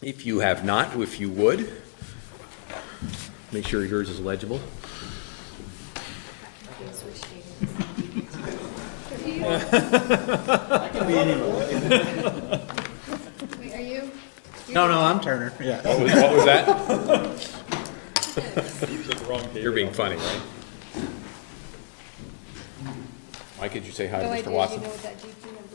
If you have not, if you would, make sure yours is legible. I can be anyone. Wait, are you? No, I'm Turner. Yeah. What was that? You're being funny, right? Why could you say hi to No, I Mr. did. Watson? You know what that GP number was?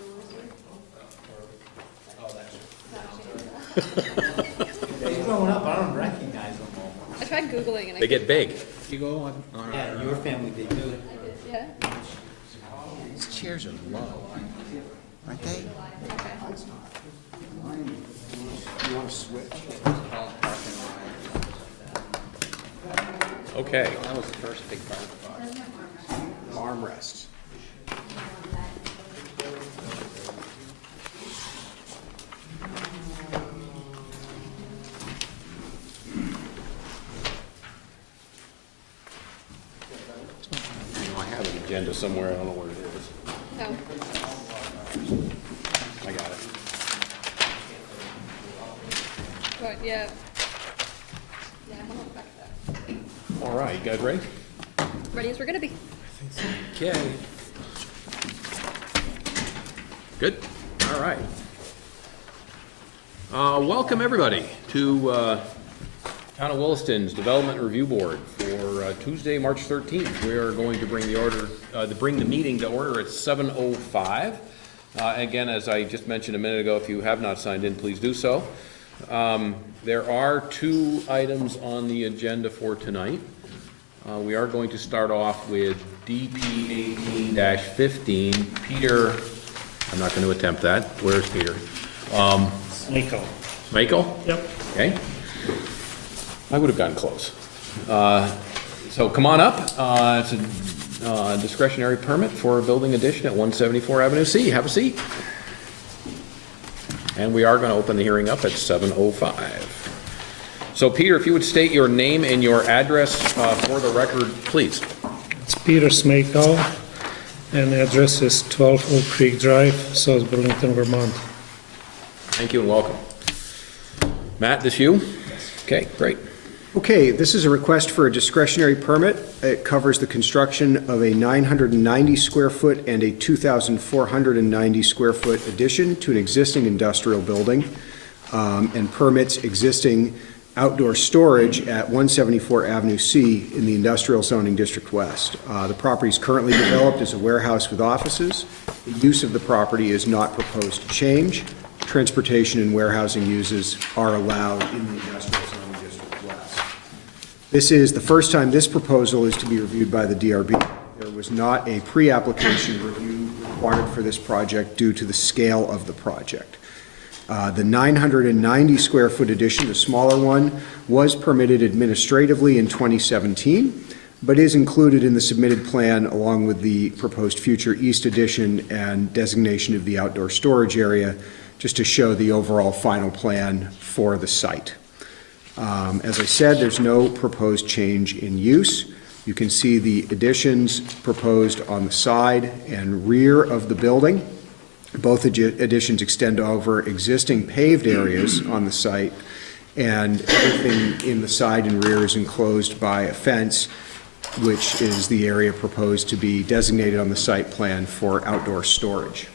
He's growing up. I don't recognize them all. I tried Googling and I They get big. You go on. Yeah, your family did too. I did, yeah. These chairs are low, aren't they? Okay. You want to switch? Okay. That was the first big part of the box. Armrests. I have an agenda somewhere. I don't know where it is. No. I got it. But yeah. Yeah, I'm gonna back that. All right, you guys ready? Ready as we're gonna be. Okay. Good. All right. Welcome everybody to Town of Williston's Development Review Board for Tuesday, March 13th. We are going to bring the meeting to order at 7:05. Again, as I just mentioned a minute ago, if you have not signed in, please do so. There are two items on the agenda for tonight. We are going to start off with DP 18-15. Peter, I'm not going to attempt that. Where's Peter? Nico. Michael? Yep. Okay. I would have gotten close. So come on up. It's a discretionary permit for a building addition at 174 Avenue C. Have a seat. And we are going to open the hearing up at 7:05. So Peter, if you would state your name and your address for the record, please. It's Peter Smako, and the address is 12 Oak Creek Drive, South Burlington, Vermont. Thank you and welcome. Matt, this you? Okay, great. Okay, this is a request for a discretionary permit. It covers the construction of a 990 square foot and a 2,490 square foot addition to an existing industrial building, and permits existing outdoor storage at 174 Avenue C in the Industrial Zoning District West. The property is currently developed as a warehouse with offices. The use of the property is not proposed to change. Transportation and warehousing uses are allowed in the Industrial Zoning District West. This is the first time this proposal is to be reviewed by the DRB. There was not a pre-application review required for this project due to the scale of the project. The 990 square foot addition, the smaller one, was permitted administratively in 2017, but is included in the submitted plan along with the proposed future east addition and designation of the outdoor storage area, just to show the overall final plan for the site. As I said, there's no proposed change in use. You can see the additions proposed on the side and rear of the building. Both additions extend over existing paved areas on the site, and everything in the side and rear is enclosed by a fence, which is the area proposed to be designated on the site plan for outdoor storage.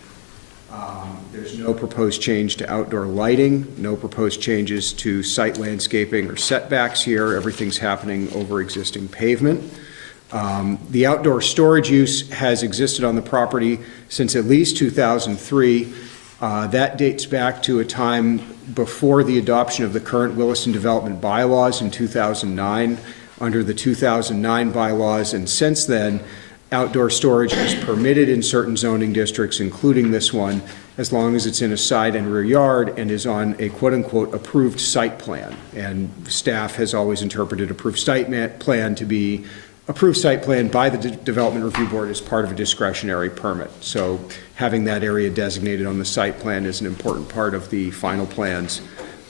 There's no proposed change to outdoor lighting, no proposed changes to site landscaping or setbacks here. Everything's happening over existing pavement. The outdoor storage use has existed on the property since at least 2003. That dates back to a time before the adoption of the current Williston development bylaws in 2009 under the 2009 bylaws, and since then outdoor storage is permitted in certain zoning districts, including this one, as long as it's in a side and rear yard and is on a quote-unquote approved site plan. And staff has always interpreted approved site plan to be approved site plan by the Development Review Board as part of a discretionary permit. So having that area designated on the site plan is an important part of the final plans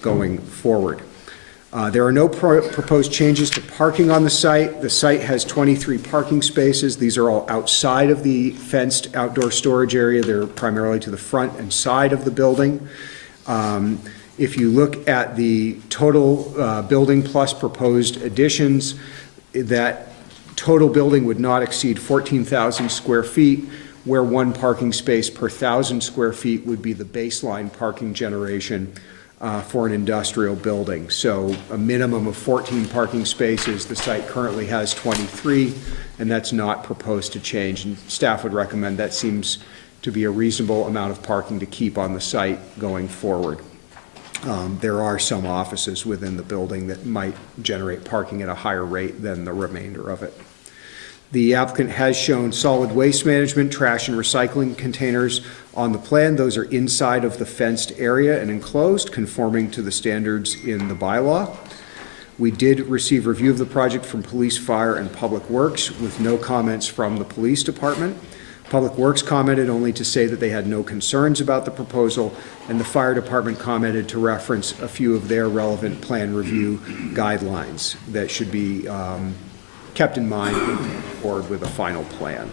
going forward. There are no proposed changes to parking on the site. The site has 23 parking spaces. These are all outside of the fenced outdoor storage area. They're primarily to the front and side of the building. If you look at the total building plus proposed additions, that total building would not exceed 14,000 square feet, where one parking space per 1,000 square feet would be the baseline parking generation for an industrial building. So a minimum of 14 parking spaces. The site currently has 23, and that's not proposed to change. And staff would recommend that seems to be a reasonable amount of parking to keep on the site going forward. There are some offices within the building that might generate parking at a higher rate than the remainder of it. The applicant has shown solid waste management, trash and recycling containers on the plan. Those are inside of the fenced area and enclosed, conforming to the standards in the bylaw. We did receive review of the project from Police, Fire, and Public Works with no comments from the Police Department. Public Works commented only to say that they had no concerns about the proposal, and the Fire Department commented to reference a few of their relevant plan review guidelines that should be kept in mind moving forward with a final plan.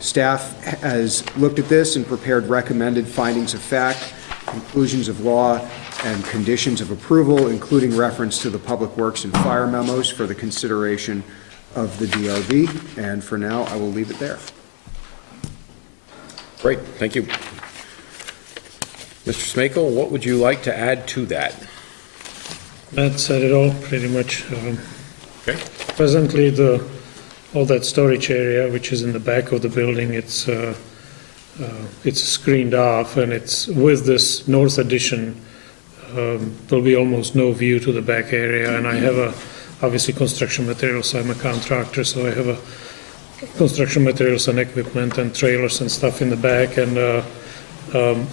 Staff has looked at this and prepared recommended findings of fact, conclusions of law, and conditions of approval, including reference to the Public Works and Fire memos for the consideration of the DRB. And for now, I will leave it there. Great, thank you. Mr. Smakel, what would you like to add to that? That said it all, pretty much. Okay. Presently, all that storage area, which is in the back of the building, it's screened off, and it's with this north addition, there'll be almost no view to the back area. And I have obviously construction materials. I'm a contractor, so I have construction materials and equipment and trailers and stuff in the back, and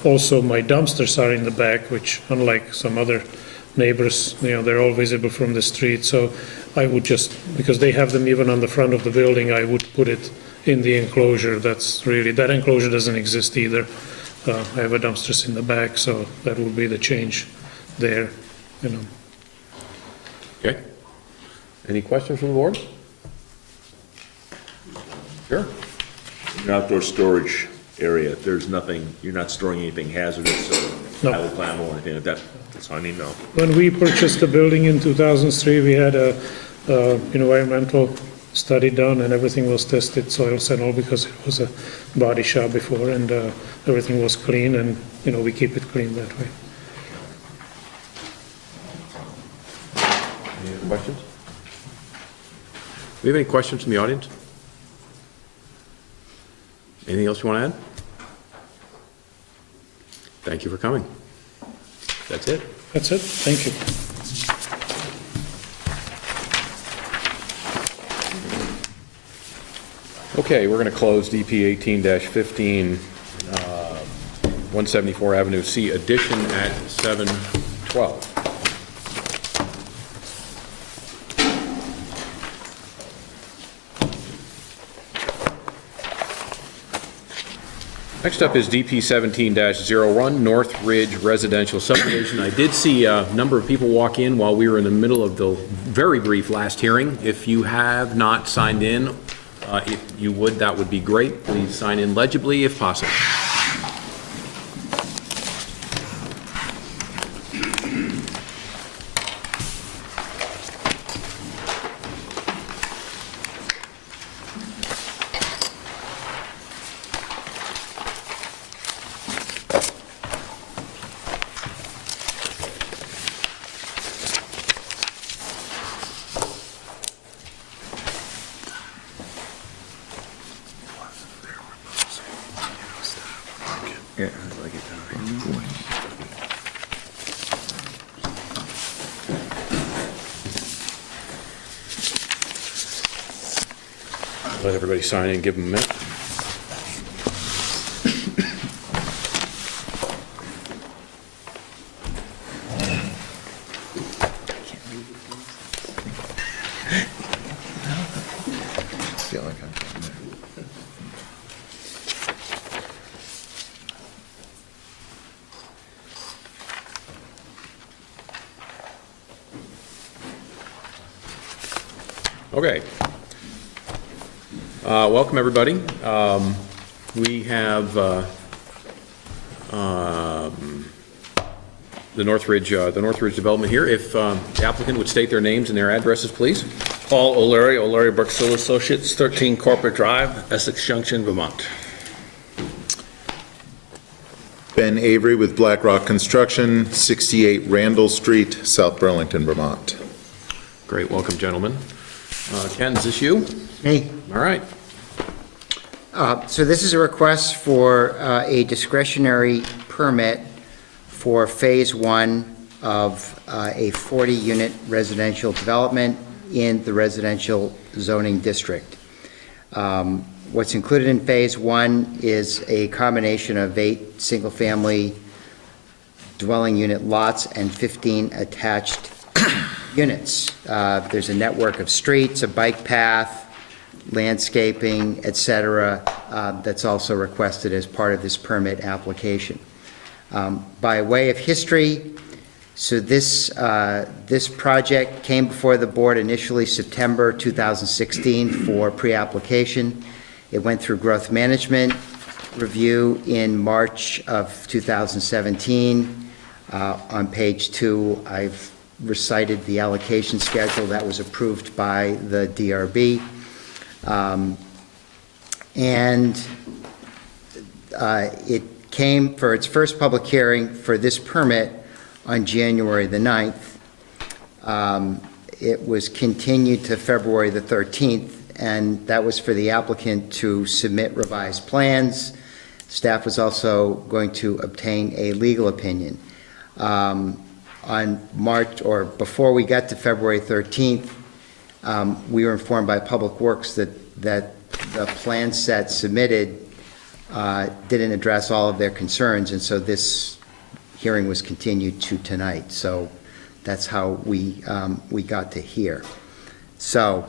also my dumpsters are in the back, which, unlike some other neighbors, they're all visible from the street. So I would just, because they have them even on the front of the building, I would put it in the enclosure. That enclosure doesn't exist either. I have a dumpsters in the back, so that would be the change there, Okay. Any questions from the board? Sure. An outdoor storage area, there's nothing, you're not storing anything hazardous or No. highly flammable or anything like that? That's what I need to know. When we purchased the building in 2003, we had a environmental study done, and everything was tested, soils and all, because it was a body shop before, and everything was clean, and, we keep it clean that way. Any other questions? Do we have any questions from the audience? Anything else you want to add? Thank you for coming. That's it. That's it, thank you. Okay, we're going to close DP 18-15, 174 Avenue C addition at 712. Next up is DP 17-01, North Ridge Residential Subdivision. I did see a number of people walk in while we were in the middle of the very brief last hearing. If you have not signed in, if you would, that would be great. Please sign in legibly if possible. Yeah, I like it down here. Let everybody sign in, give them a minute. Feel like I'm getting there. Okay. Welcome, everybody. We have the Northridge development here. If the applicant would state their names and their addresses, please. Paul O'Leary, O'Leary Burksville Associates, 13 Corporate Drive, Essex Junction, Vermont. Ben Avery with Black Rock Construction, 68 Randall Street, South Burlington, Vermont. Great, welcome, gentlemen. Ken, is this you? Hey, All right. so this is a request for a discretionary permit for Phase 1 of a 40-unit residential development in the residential zoning district. What's included in Phase 1 is a combination of 8 single-family dwelling unit lots and 15 attached units. There's a network of streets, a bike path, landscaping, et cetera, that's also requested as part of this permit application. By way of history, so this project came before the board initially September 2016 for pre-application. It went through growth management review in March of 2017. On page 2, I've recited the allocation schedule that was approved by the DRB. It came for its first public hearing for this permit on January the 9th. It was continued to February the 13th, and that was for the applicant to submit revised plans. Staff was also going to obtain a legal opinion. On March, or before we got to February 13th, we were informed by Public Works that the plan set submitted didn't address all of their concerns, and so this hearing was continued to tonight. So that's how we got to here. So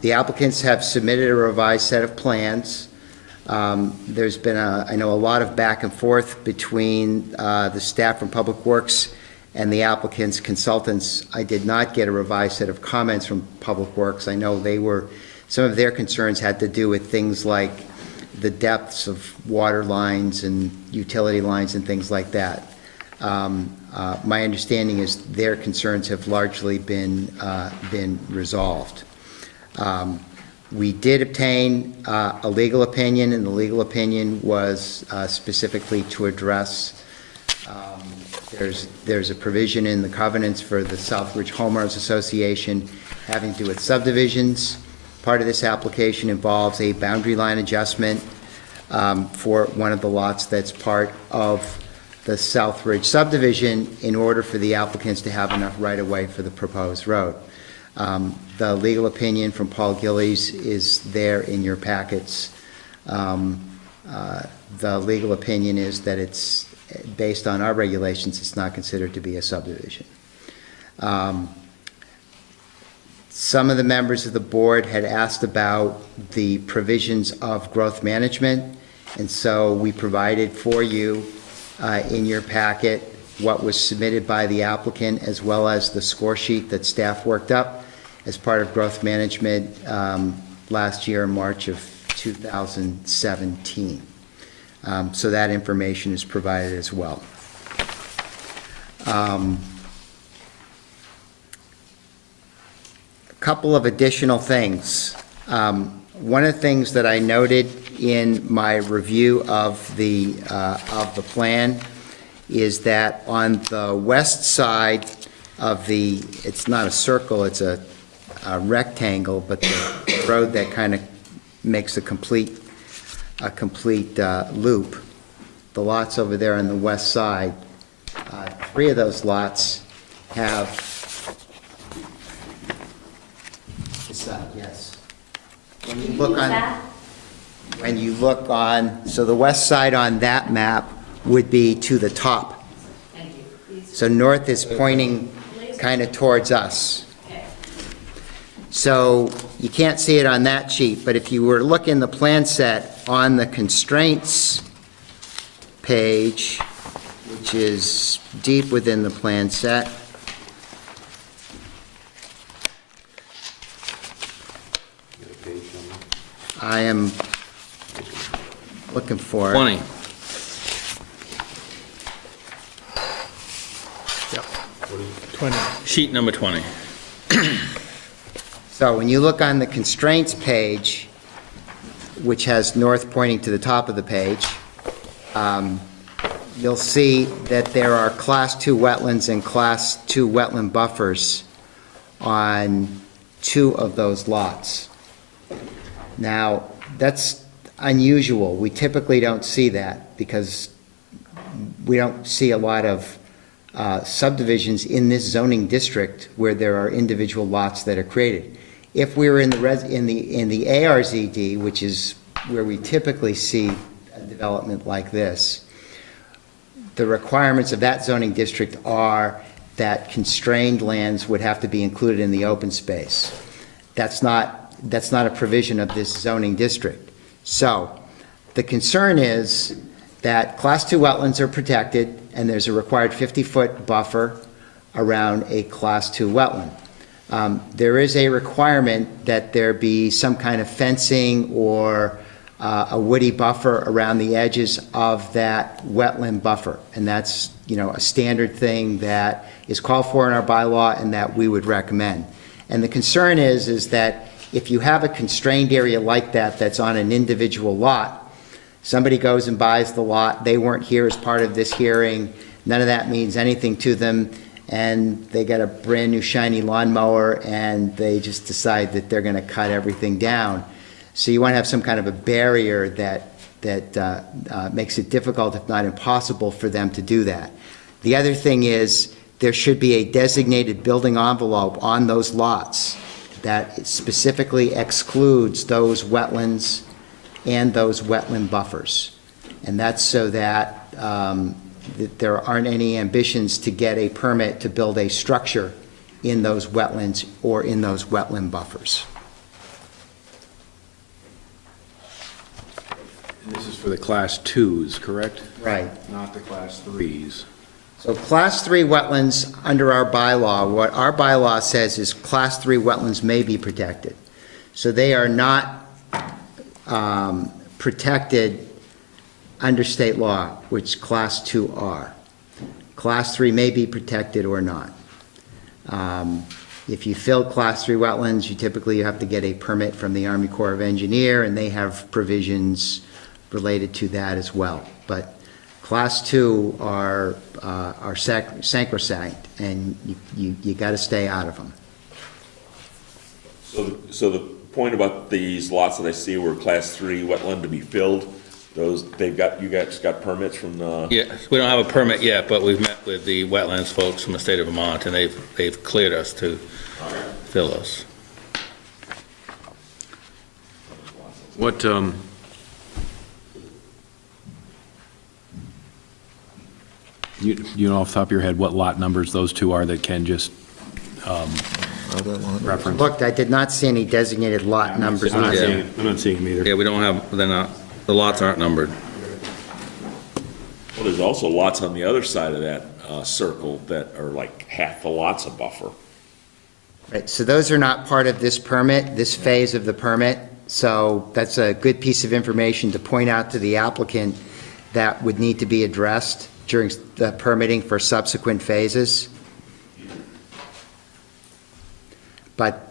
the applicants have submitted a revised set of plans. There's been, I know, a lot of back and forth between the staff from Public Works and the applicant's consultants. I did not get a revised set of comments from Public Works. I know some of their concerns had to do with things like the depths of water lines and utility lines and things like that. My understanding is their concerns have largely been resolved. We did obtain a legal opinion, and the legal opinion was specifically to address there's a provision in the covenants for the Southbridge Homeowners Association having to do with subdivisions. Part of this application involves a boundary line adjustment for one of the lots that's part of the Southbridge subdivision in order for the applicants to have enough right-of-way for the proposed road. The legal opinion from Paul Gillies is there in your packets. The legal opinion is that it's, based on our regulations, it's not considered to be a subdivision. Some of the members of the board had asked about the provisions of growth management, and so we provided for you in your packet what was submitted by the applicant, as well as the score sheet that staff worked up as part of growth management last year in March of 2017. So that information is provided as well. A couple of additional things. One of the things that I noted in my review of the plan is that on the west side of it's not a circle, it's a rectangle, but the road that kind of makes a complete loop, the lots over there on the west side, 3 of those lots have, yes. When you look on, so the west side on that map would be to the top. Thank you. So north is pointing kind of towards us. So you can't see it on that sheet, but if you were to look in the plan set on the constraints page, which is deep within the plan set, I am looking for it. 20. 20. Sheet number 20. So when you look on the constraints page, which has north pointing to the top of the page, you'll see that there are Class 2 wetlands and Class 2 wetland buffers on 2 of those lots. Now, that's unusual. We typically don't see that because we don't see a lot of subdivisions in this zoning district where there are individual lots that are created. If we were in the ARZD, which is where we typically see a development like this, the requirements of that zoning district are that constrained lands would have to be included in the open space. That's not a provision of this zoning district. So the concern is that Class 2 wetlands are protected and there's a required 50-foot buffer around a Class 2 wetland. There is a requirement that there be some kind of fencing or a woody buffer around the edges of that wetland buffer. And that's, a standard thing that is called for in our bylaw and that we would recommend. And the concern is that if you have a constrained area like that that's on an individual lot, somebody goes and buys the lot, they weren't here as part of this hearing, none of that means anything to them, and they get a brand new shiny lawnmower and they just decide that they're going to cut everything down. So you want to have some kind of a barrier that makes it difficult, if not impossible, for them to do that. The other thing is there should be a designated building envelope on those lots that specifically excludes those wetlands and those wetland buffers. And that's so that there aren't any ambitions to get a permit to build a structure in those wetlands or in those wetland buffers. And this is for the Class 2s, correct? Right. Not the Class 3s. So Class 3 wetlands, under our bylaw, what our bylaw says is Class 3 wetlands may be protected. So they are not protected under state law, which Class 2 are. Class 3 may be protected or not. If you fill Class 3 wetlands, you have to get a permit from the Army Corps of Engineer, and they have provisions related to that as well. But Class 2 are sacrosanct, and you got to stay out of them. So the point about these lots that I see were Class 3 wetland to be filled, you guys got permits from the? Yeah, we don't have a permit yet, but we've met with the wetlands folks from the state of Vermont, and they've cleared us to fill us. What, you know off the top of your head what lot numbers those two are that Ken just referenced? Look, I did not see any designated lot numbers on there. I'm not seeing them either. Yeah, we don't have, the lots aren't numbered. Well, there's also lots on the other side of that circle that are like half the lot's a buffer. Right, so those are not part of this permit, this phase of the permit. So that's a good piece of information to point out to the applicant that would need to be addressed during the permitting for subsequent phases. But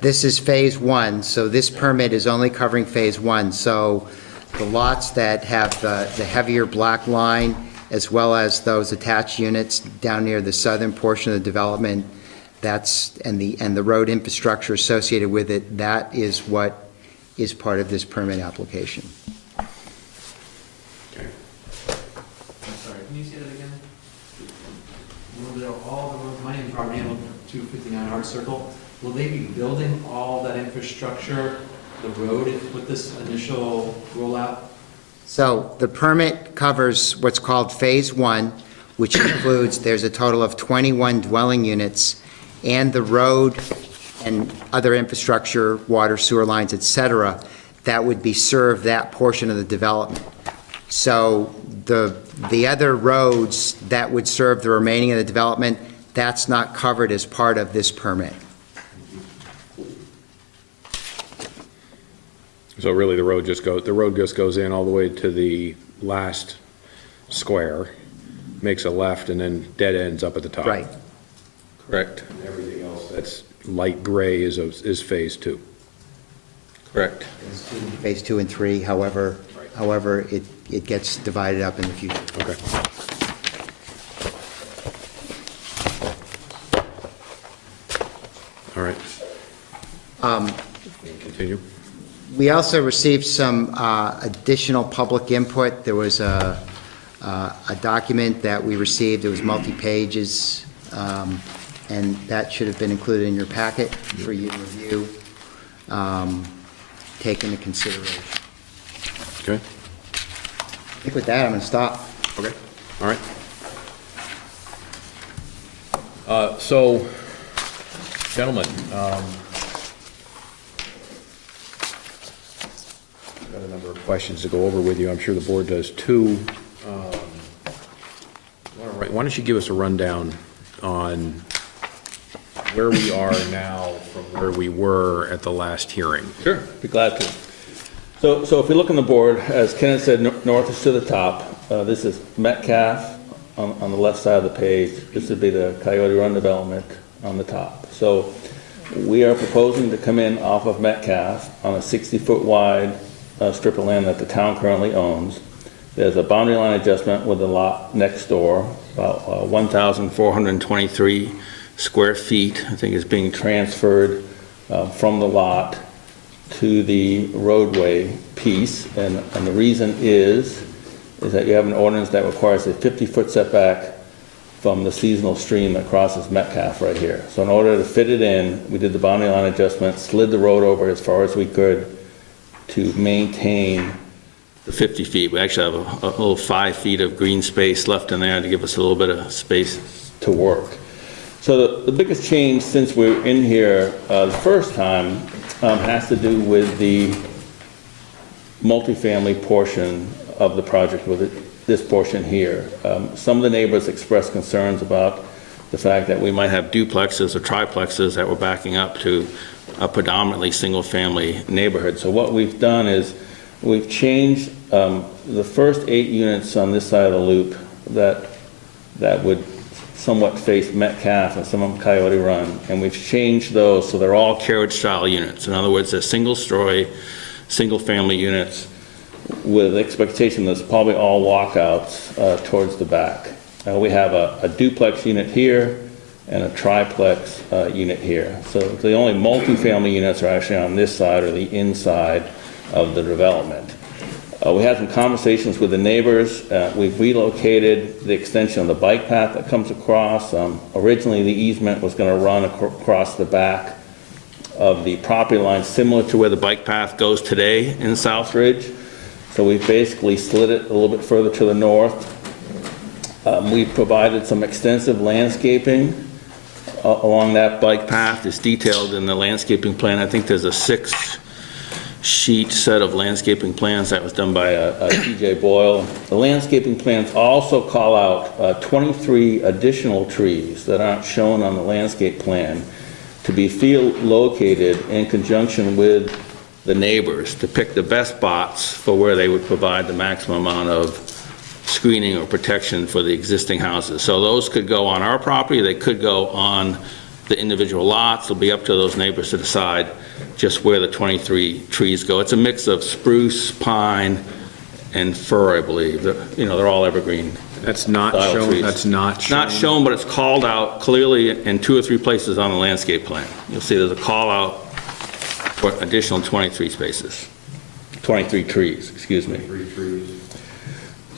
this is phase 1, so this permit is only covering phase 1. So the lots that have the heavier black line, as well as those attached units down near the southern portion of the development, and the road infrastructure associated with it, that is what is part of this permit application. I'm sorry, can you say that again? All the roads, my name is Robert Hamel, 259 Art Circle. Will they be building all that infrastructure, the road, with this initial rollout? So the permit covers what's called phase 1, which includes, there's a total of 21 dwelling units, and the road and other infrastructure, water, sewer lines, et cetera, that would be served that portion of the development. So the other roads that would serve the remaining of the development, that's not covered as part of this permit. So really, the road just goes in all the way to the last square, makes a left, and then dead ends up at the top. Right. Correct, And everything else that's light gray is phase 2. correct. Phase 2 and 3, however, Right. however it gets divided up in the future. Okay. All right. Continue. We also received some additional public input. There was a document that we received, it was multi-pages, and that should have been included in your packet for you to review, take into consideration. Okay. I think with that, I'm going to stop. Okay, all right. So, gentlemen, got a number of questions to go over with you. I'm sure the board does too. All right, why don't you give us a rundown on where we are now from where we were at the last hearing? Sure, be glad to. So if you look on the board, as Kenneth said, north is to the top. This is Metcalf on the left side of the page. This would be the Coyote Run development on the top. So we are proposing to come in off of Metcalf on a 60-foot wide strip of land that the town currently owns. There's a boundary line adjustment with the lot next door, about 1,423 square feet, I think, is being transferred from the lot to the roadway piece. And the reason is that you have an ordinance that requires a 50-foot setback from the seasonal stream that crosses Metcalf right here. So in order to fit it in, we did the boundary line adjustment, slid the road over as far as we could to maintain the 50 feet. We actually have a little 5 feet of green space left in there to give us a little bit of space to work. So the biggest change since we were in here the first time has to do with the multifamily portion of the project, with this portion here. Some of the neighbors expressed concerns about the fact that we might have duplexes or triplexes that were backing up to a predominantly single-family neighborhood. So what we've done is we've changed the first 8 units on this side of the loop that would somewhat face Metcalf and some of them Coyote Run, and we've changed those so they're all carriage-style units. In other words, they're single-story, single-family units with expectation that's probably all walkouts towards the back. We have a duplex unit here and a triplex unit here. So the only multifamily units are actually on this side or the inside of the development. We had some conversations with the neighbors. We've relocated the extension of the bike path that comes across. Originally, the easement was going to run across the back of the property line, similar to where the bike path goes today in Southridge. So we basically slid it a little bit further to the north. We provided some extensive landscaping along that bike path. It's detailed in the landscaping plan. I think there's a 6-sheet set of landscaping plans that was done by T.J. Boyle. The landscaping plans also call out 23 additional trees that aren't shown on the landscape plan to be field located in conjunction with the neighbors to pick the best spots for where they would provide the maximum amount of screening or protection for the existing houses. So those could go on our property, they could go on the individual lots. It'll be up to those neighbors to decide just where the 23 trees go. It's a mix of spruce, pine, and fir, I believe. They're all evergreen. That's not style shown, trees. that's not shown? Not shown, but it's called out clearly in 2 or 3 places on the landscape plan. You'll see there's a call out for additional 23 spaces. 23 trees, excuse me. 3 trees.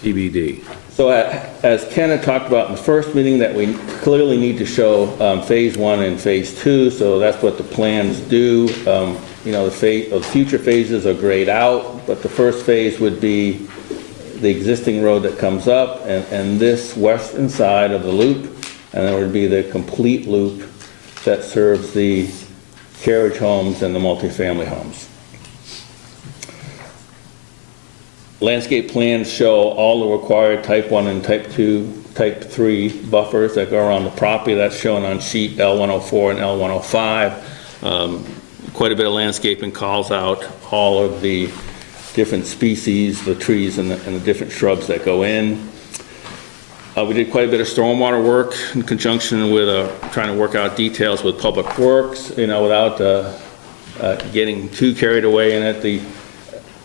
TBD. So as Ken had talked about in the first meeting, that we clearly need to show phase 1 and phase 2, so that's what the plans do. The future phases are grayed out, but the first phase would be the existing road that comes up and this western side of the loop, and then would be the complete loop that serves the carriage homes and the multifamily homes. Landscape plans show all the required type 1 and type 2, type 3 buffers that go around the property. That's shown on sheet L104 and L105. Quite a bit of landscaping calls out all of the different species, the trees and the different shrubs that go in. We did quite a bit of stormwater work in conjunction with trying to work out details with Public Works, without getting too carried away in it. The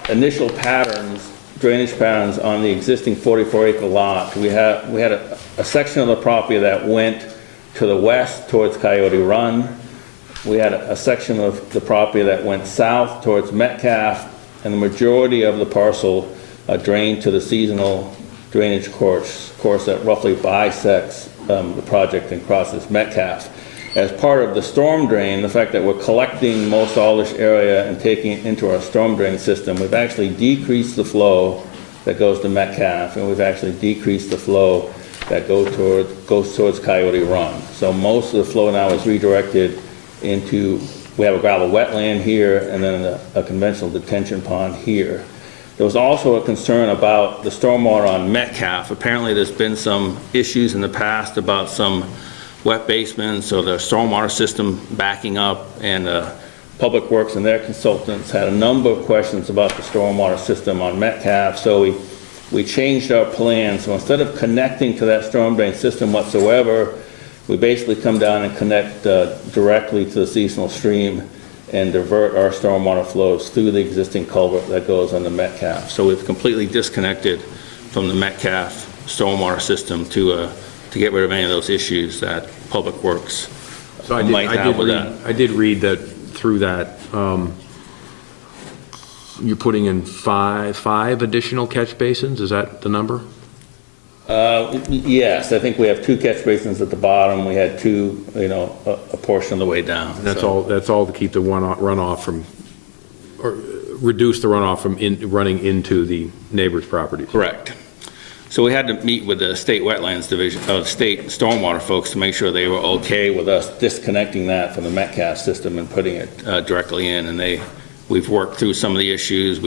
initial patterns, drainage patterns on the existing 44-acre lot, we had a section of the property that went to the west towards Coyote Run. We had a section of the property that went south towards Metcalf, and the majority of the parcel drained to the seasonal drainage course that roughly bisects the project and crosses Metcalf. As part of the storm drain, the fact that we're collecting most all this area and taking it into our storm drain system, we've actually decreased the flow that goes to Metcalf, and we've actually decreased the flow that goes towards Coyote Run. So most of the flow now is redirected into, we have a gravel wetland here and then a conventional detention pond here. There was also a concern about the stormwater on Metcalf. Apparently there's been some issues in the past about some wet basements or the stormwater system backing up, and Public Works and their consultants had a number of questions about the stormwater system on Metcalf, so we changed our plan. So instead of connecting to that storm drain system whatsoever, we basically come down and connect directly to the seasonal stream and divert our stormwater flows through the existing culvert that goes on the Metcalf. So we've completely disconnected from the Metcalf stormwater system to get rid of any of those issues that Public Works might have with that. I did read that through that, you're putting in five additional catch basins, is that the number? Yes, I think we have 2 catch basins at the bottom. We had 2, a portion of the way down. That's all to keep the runoff from, or reduce the runoff from running into the neighbor's properties. Correct. So we had to meet with the state wetlands division, state stormwater folks to make sure they were okay with us disconnecting that from the Metcalf system and putting it directly in. And we've worked through some of the issues.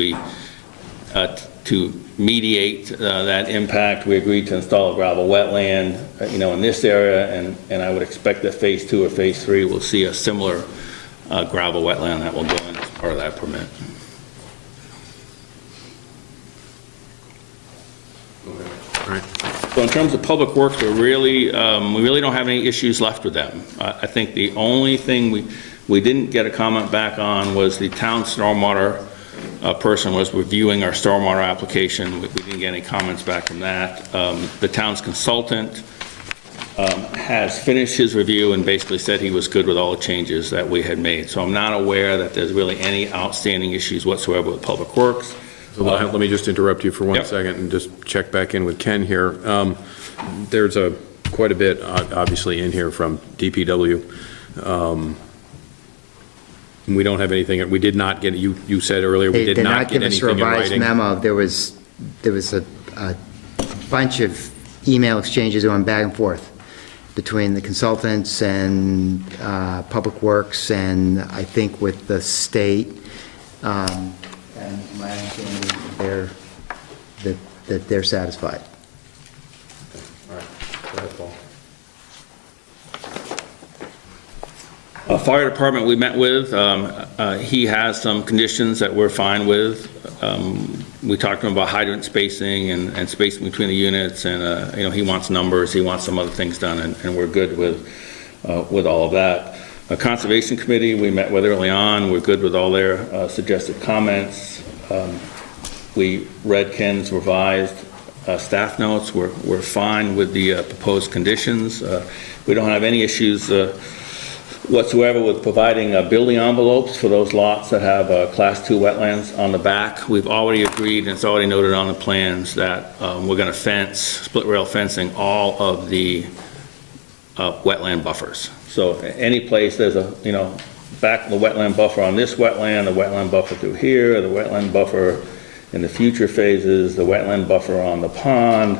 To mediate that impact, we agreed to install a gravel wetland, in this area, and I would expect that phase 2 or phase 3 will see a similar gravel wetland that will go in as part of that permit. All right. So in terms of Public Works, we really don't have any issues left with them. I think the only thing we didn't get a comment back on was the town stormwater person was reviewing our stormwater application. We didn't get any comments back from that. The town's consultant has finished his review and basically said he was good with all the changes that we had made. So I'm not aware that there's really any outstanding issues whatsoever with Public Works. So let me just interrupt you for one Yep. second and just check back in with Ken here. There's quite a bit, obviously, in here from DPW. We don't have anything, we did not get, you said earlier, we did not get anything in revised writing. memo. There was a bunch of email exchanges going back and forth between the consultants and Public Works, and I think with the state. And my understanding is that they're satisfied. All right. Go ahead, Paul. Fire department we met with, he has some conditions that we're fine with. We talked to him about hydrant spacing and spacing between the units, and he wants numbers, he wants some other things done, and we're good with all of that. A conservation committee we met with early on, we're good with all their suggested comments. We read Ken's revised staff notes, we're fine with the proposed conditions. We don't have any issues whatsoever with providing building envelopes for those lots that have class 2 wetlands on the back. We've already agreed, and it's already noted on the plans, that we're going to fence, split rail fencing all of the wetland buffers. So any place there's a, back the wetland buffer on this wetland, the wetland buffer through here, the wetland buffer in the future phases, the wetland buffer on the pond,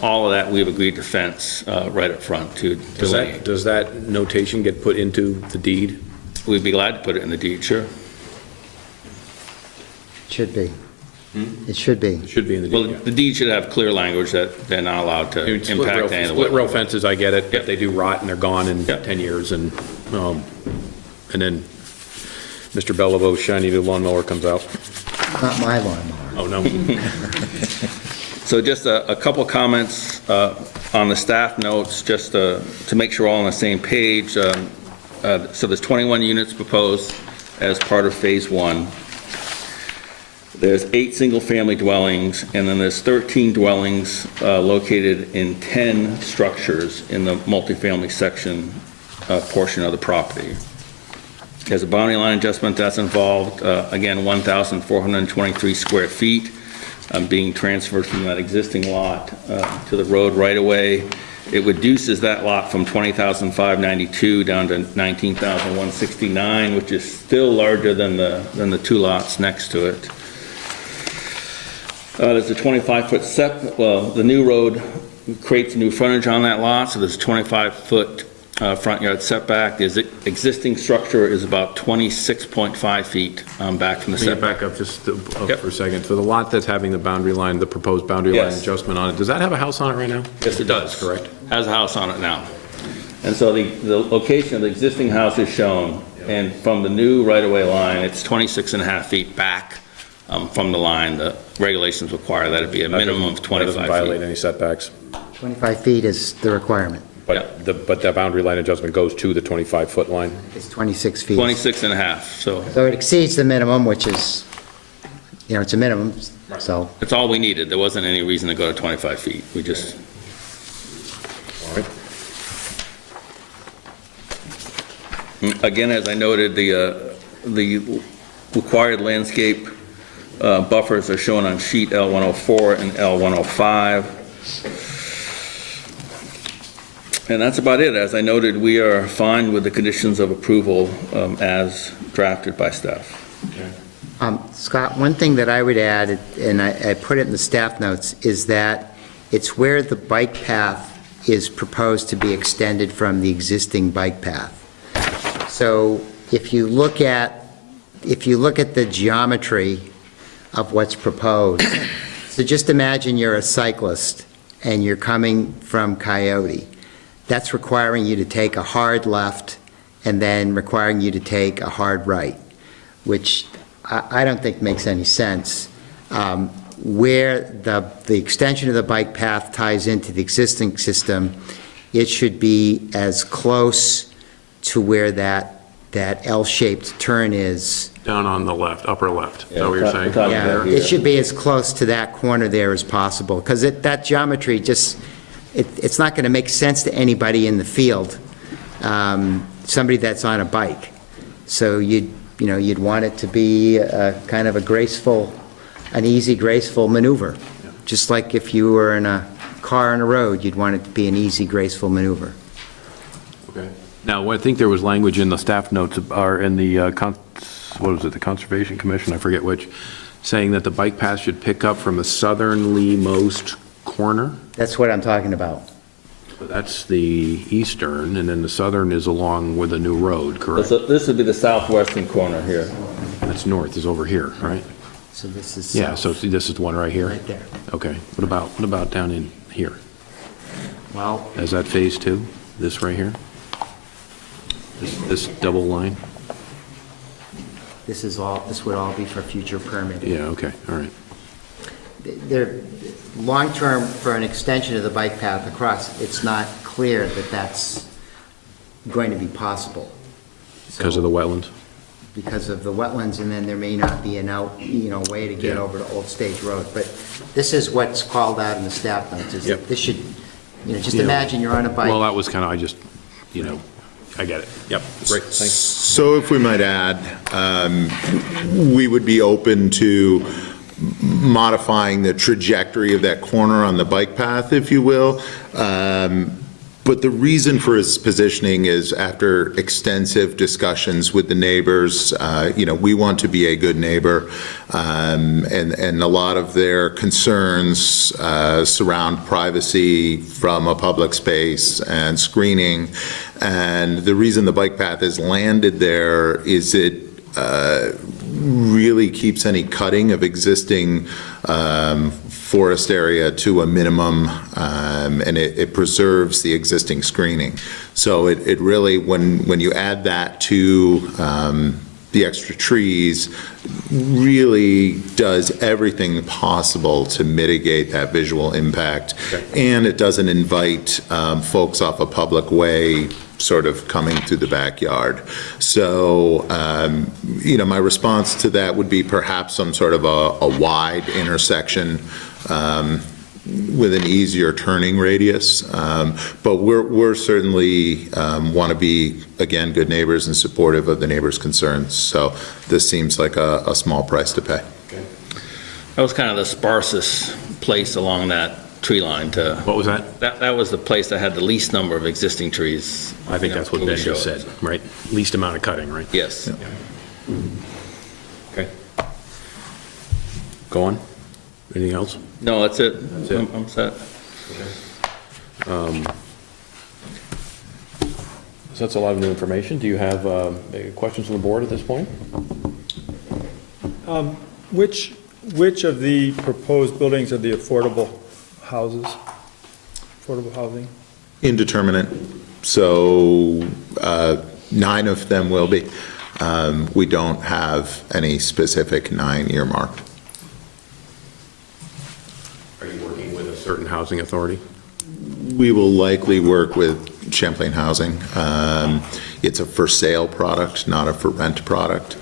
all of that we've agreed to fence right up front to delineate. Does that notation get put into the deed? We'd be glad to put it in the deed, sure. Should be. It should be. It should be in the Well, deed, yeah. the deed should have clear language that they're not allowed to impact any of the Split rail wetlands. fences, I get it, Yep. if they do rot and they're gone in Yep. 10 years, and then Mr. Belleville's shiny new lawnmower comes out. Not my lawnmower. Oh, no. So just a couple comments On the staff notes, just to make sure we're all on the same page, so there's 21 units proposed as part of Phase 1. There's 8 single-family dwellings, and then there's 13 dwellings located in 10 structures in the multifamily section portion of the property. There's a boundary line adjustment that's involved, again, 1,423 square feet being transferred from that existing lot to the road right-of-way. It reduces that lot from 20,592 down to 19,169, which is still larger than the 2 lots next to it. There's a 25-foot the new road creates new frontage on that lot, so there's a 25-foot front yard setback. The existing structure is about 26.5 feet back from the Can you setback. back up just Yep. for a second? For the lot that's having the boundary line, the proposed boundary line Yes. adjustment on it, does that have a house on it right now? Yes, it does. Correct. Has a house on it now. And so the location of the existing house is shown, and from the new right-of-way line, it's 26.5 feet back from the line. The regulations require that it be a minimum of 25 That doesn't violate feet. any setbacks, 25 feet is the requirement. but the boundary line adjustment goes to the 25-foot line? It's 26 feet. 26.5, so So it exceeds the minimum, which is, it's a minimum, so. that's all we needed. There wasn't any reason to go to 25 feet. We just, again, as I noted, the required landscape buffers are shown on sheet L104 and L105. And that's about it. As I noted, we are fine with the conditions of approval as drafted by staff. Scott, one thing that I would add, and I put it in the staff notes, is that it's where the bike path is proposed to be extended from the existing bike path. So if you look at the geometry of what's proposed, so just imagine you're a cyclist and you're coming from Coyote. That's requiring you to take a hard left and then requiring you to take a hard right, which I don't think makes any sense. Where the extension of the bike path ties into the existing system, it should be as close to where that L-shaped turn is. Down on the left, upper left, is that what you're saying? Yeah, it should be as close to that corner there as possible, because that geometry just, it's not going to make sense to anybody in the field, somebody that's on a bike. So you'd want it to be kind of an easy, graceful maneuver. Just like if you were in a car on a road, you'd want it to be an easy, graceful maneuver. Okay. Now, I think there was language in the staff notes, or in the, the Conservation Commission, I forget which, saying that the bike path should pick up from the southerly-most corner? That's what I'm talking about. That's the eastern, and then the southern is along with the new road, correct? this would be the southwestern corner here. That's north, is over here, right? So this is Yeah, south, so see, this is the one right here? right there. Okay, what about down in here? Well, Is that phase 2, this right here? This double line? this would all be for future permitting. Yeah, okay, all right. They're, long-term, for an extension of the bike path across, it's not clear that that's going to be possible. Because of the wetlands? Because of the wetlands, and then there may not be an way to get Yeah. over to Old Stage Road. But this is what's called out in the staff notes, is that Yep. this should, just Yeah. imagine you're on a bike. Well, that was kind of, I get it. Yep, great, thanks. So if we might add, we would be open to modifying the trajectory of that corner on the bike path, if you will. But the reason for his positioning is, after extensive discussions with the neighbors, we want to be a good neighbor, and a lot of their concerns surround privacy from a public space and screening. And the reason the bike path is landed there is it really keeps any cutting of existing forest area to a minimum, and it preserves the existing screening. So it really, when you add that to the extra trees really does everything possible to mitigate that visual impact. And it doesn't invite folks off a public way sort of coming through the backyard. So, my response to that would be perhaps some sort of a wide intersection with an easier turning radius. But we're certainly want to be, again, good neighbors and supportive of the neighbors' concerns. So this seems like a small price to pay. That was kind of the sparsest place along that tree line to. What was that? That was the place that had the least number of existing trees. I think that's what when we Ben just showed. said, right? Least amount of cutting, right? Yes. Okay. Go on. Anything else? No, that's it. it. I'm set. So that's a lot of new information. Do you have questions from the board at this point? Which of the proposed buildings are the affordable houses? Affordable housing? Indeterminate. So 9 of them will be. We don't have any specific 9 earmarked. Are you working with a certain housing authority? We will likely work with Champlain Housing. It's a for sale product, not a for rent product.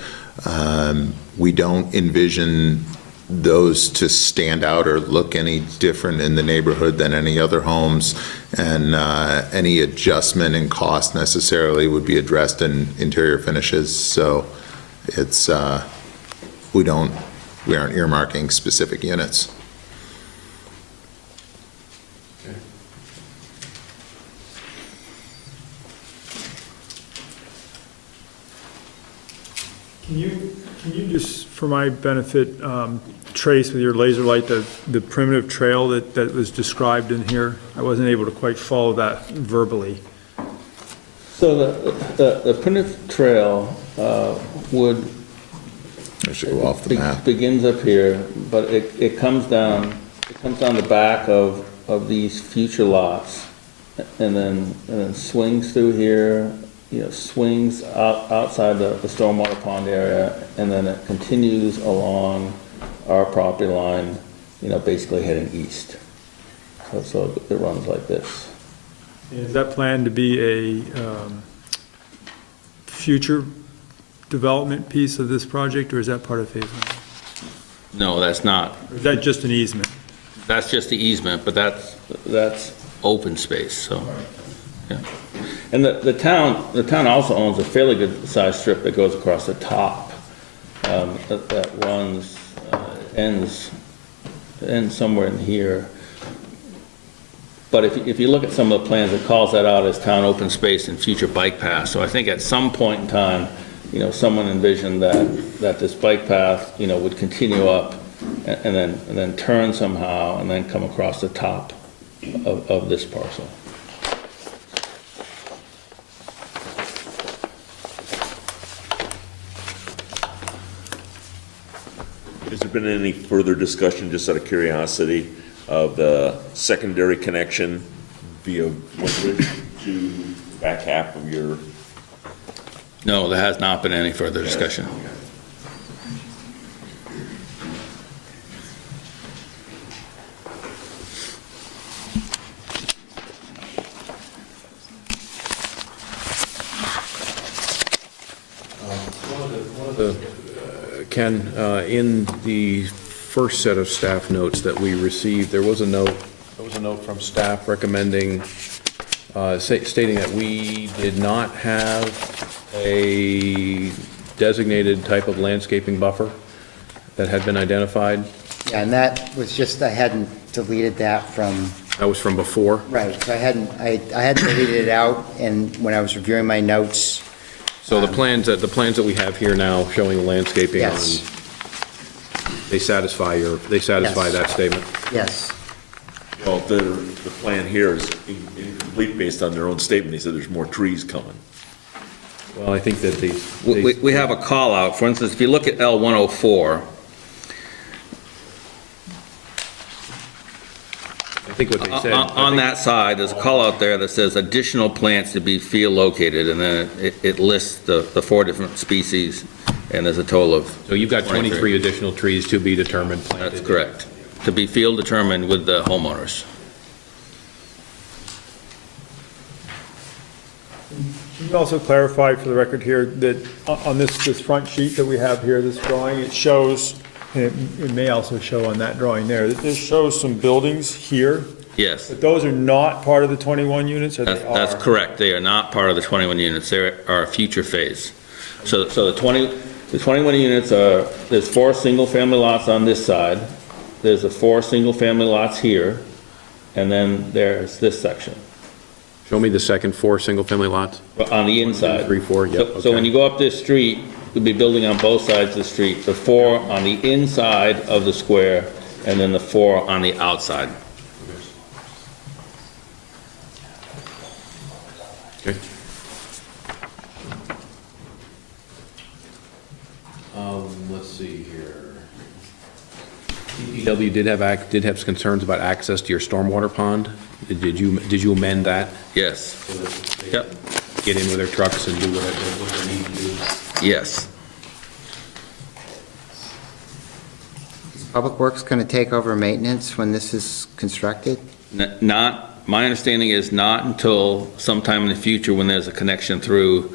We don't envision those to stand out or look any different in the neighborhood than any other homes, and any adjustment in cost necessarily would be addressed in interior finishes. So it's, we aren't earmarking specific units. Can you just, for my benefit, trace with your laser light the primitive trail that was described in here? I wasn't able to quite follow that verbally. So the primitive trail would. I should go off the map. Begins up here, but it comes down the back of these future lots, and then swings through here, swings outside the stormwater pond area, and then it continues along our property line, basically heading east. So it runs like this. Is that planned to be a future development piece of this project, or is that part of phase 1? No, that's not. Or is that just an easement? That's just the easement, but that's open space, so, yeah. And the town also owns a fairly good sized strip that goes across the top, that runs, ends somewhere in here. But if you look at some of the plans, it calls that out as town open space and future bike path. So I think at some point in time, someone envisioned that this bike path, would continue up and then turn somehow and then come across the top of this parcel. Has there been any further discussion, just out of curiosity, of the secondary connection via Woodbridge to the back half of your? No, there has not been any further discussion. Ken, in the first set of staff notes that we received, there was a note from staff recommending, stating that we did not have a designated type of landscaping buffer that had been identified. Yeah, and that was just, I hadn't deleted that from, That was from before. right, so I had deleted it out, and when I was reviewing my notes, So the plans that we have here now showing the landscaping on, yes, they satisfy Yes. that statement? yes. Well, the plan here is incomplete based on their own statement. They said there's more trees coming. Well, I think that We have a call out, for instance, if you look at L104, I think what they said. on that side, there's a call out there that says additional plants to be field located, and then it lists the 4 different species and there's a total of. So you've got 23 additional trees to be determined planted. That's correct. To be field determined with the homeowners. Can you also clarify for the record here that on this front sheet that we have here, this drawing, it shows, and it may also show on that drawing there, that this shows some buildings here, Yes, but those are not part of the 21 units, or they are? that's correct. They are not part of the 21 units. They are a future phase. So the 21 units are, there's 4 single-family lots on this side. There's the 4 single-family lots here, and then there's this section. Show me the second 4 single-family lots. On the inside. 3, 4, yep, So when okay. you go up this street, you'll be building on both sides of the street, the 4 on the inside of the square, and then the 4 on the outside. Okay. Let's see here. DPW did have concerns about access to your stormwater pond. Did you amend that? Yes, So that they Yep. Get in with their trucks and do what they need to do? yes. Is Public Works going to take over maintenance when this is constructed? Not, my understanding is not until sometime in the future when there's a connection through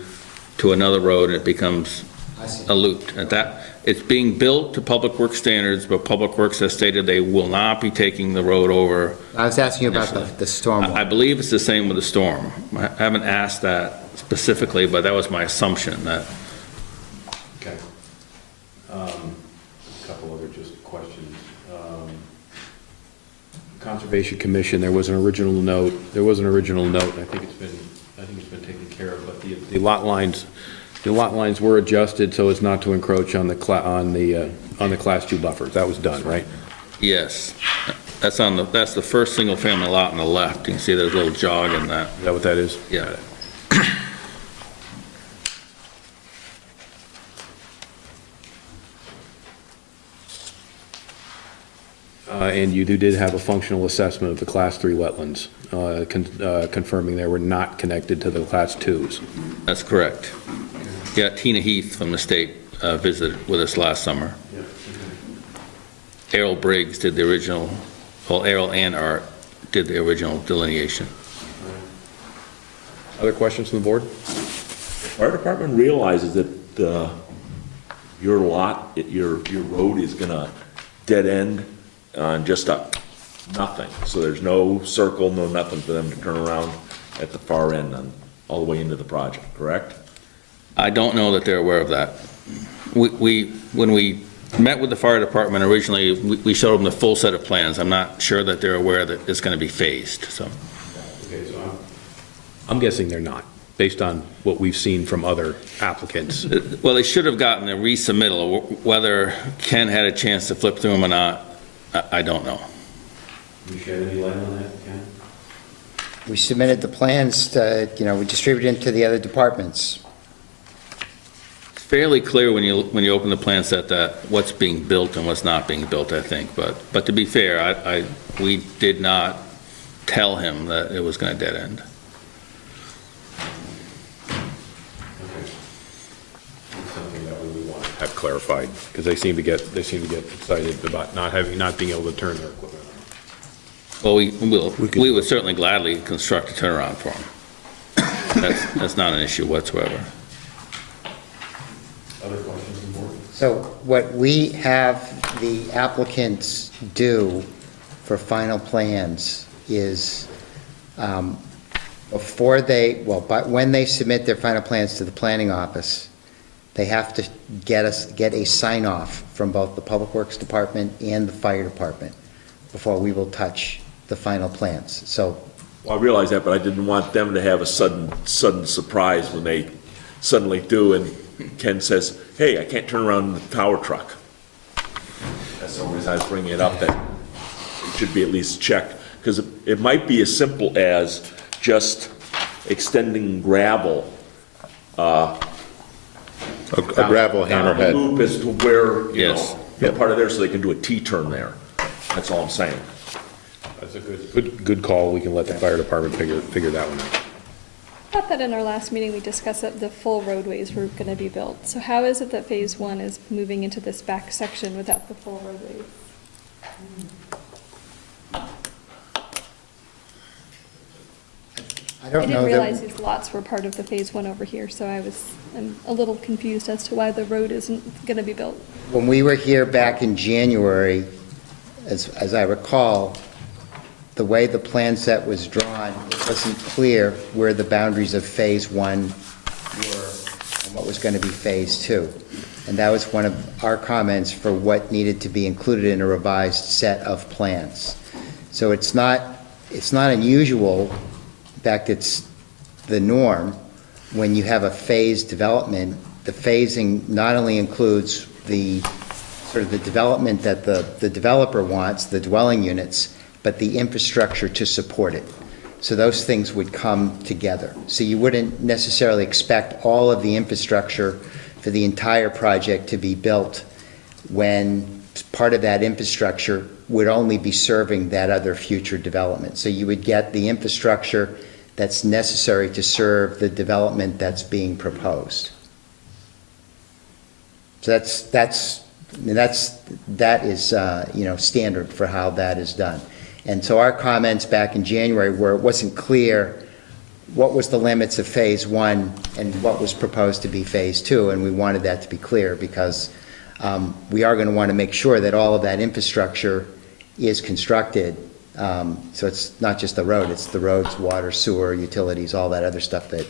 to another road and it becomes I see. a loop. At that, it's being built to Public Works standards, but Public Works has stated they will not be taking the road over. I was asking you about the storm. I believe it's the same with the storm. I haven't asked that specifically, but that was my assumption, that, Okay. A couple other just questions. Conservation Commission, there was an original note, and I think it's been taken care of, but the lot lines were adjusted so as not to encroach on the Class 2 buffers. That was done, right? yes. That's the first single-family lot on the left. You can see there's a little jog in that. Is that what that is? Yeah. And you did have a functional assessment of the Class 3 wetlands, confirming they were not connected to the Class 2s. That's correct. Yeah, Tina Heath from the state visited with us last summer. Errol Briggs did the original, well, Errol and Art did the original delineation. Other questions from the board? Fire department realizes that your lot, your road is gonna dead end on just nothing. So there's no circle, no nothing for them to turn around at the far end all the way into the project, correct? I don't know that they're aware of that. When we met with the fire department originally, we showed them the full set of plans. I'm not sure that they're aware that it's gonna be phased, so. Okay, so I'm guessing they're not, based on what we've seen from other applicants. Well, they should have gotten a resubmittal. Whether Ken had a chance to flip through them or not, I don't know. You shed any light on that, Ken? We submitted the plans to, we distributed them to the other departments. It's fairly clear when you open the plan set that what's being built and what's not being built, I think. But to be fair, we did not tell him that it was going to dead end. Something that we would want to have clarified, because they seem to get excited about not being able to turn their equipment on. Well, we would certainly gladly construct a turnaround for them. That's not an issue whatsoever. Other questions from the board? So what we have the applicants do for final plans is, but when they submit their final plans to the planning office, they have to get a sign-off from both the Public Works Department and the Fire Department before we will touch the final plans. So, Well, I realize that, but I didn't want them to have a sudden surprise when they suddenly do, and Ken says, hey, I can't turn around in the tower truck. That's the reason I was bringing it up, that it should be at least checked, because it might be as simple as just extending gravel, A gravel down the hammerhead. loop as to where, Yes. part of there, so they can do a T-turn there. That's all I'm saying. That's a good call. We can let the fire department figure that one out. thought that in our last meeting, we discussed that the full roadways were gonna be built. So how is it that phase one is moving into this back section without the full roadways? I I don't know didn't realize that, these lots were part of the phase one over here, so I'm a little confused as to why the road isn't gonna be built. when we were here back in January, as I recall, the way the plan set was drawn, it wasn't clear where the boundaries of phase one were and what was going to be phase two. And that was one of our comments for what needed to be included in a revised set of plans. So it's not unusual, in fact, it's the norm, when you have a phased development, the phasing not only includes the sort of the development that the developer wants, the dwelling units, but the infrastructure to support it. So those things would come together. So you wouldn't necessarily expect all of the infrastructure for the entire project to be built when part of that infrastructure would only be serving that other future development. So you would get the infrastructure that's necessary to serve the development that's being proposed. So that is standard for how that is done. And so our comments back in January were it wasn't clear what was the limits of phase one and what was proposed to be phase two, and we wanted that to be clear because we are going to want to make sure that all of that infrastructure is constructed. So it's not just the road, it's the roads, water, sewer, utilities, all that other stuff that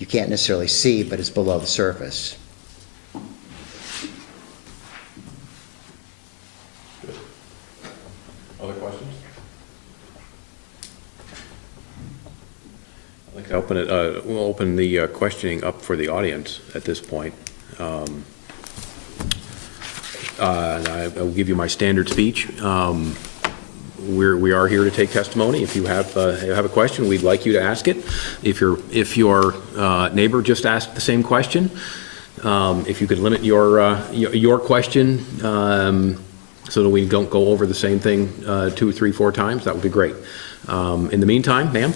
you can't necessarily see but is below the surface. Other questions? I'd like to open it, we'll open the questioning up for the audience at this point. And I'll give you my standard speech. We are here to take testimony. If you have a question, we'd like you to ask it. If your neighbor just asked the same question, if you could limit your question so that we don't go over the same thing 2, 3, 4 times, that would be great. In the meantime, ma'am?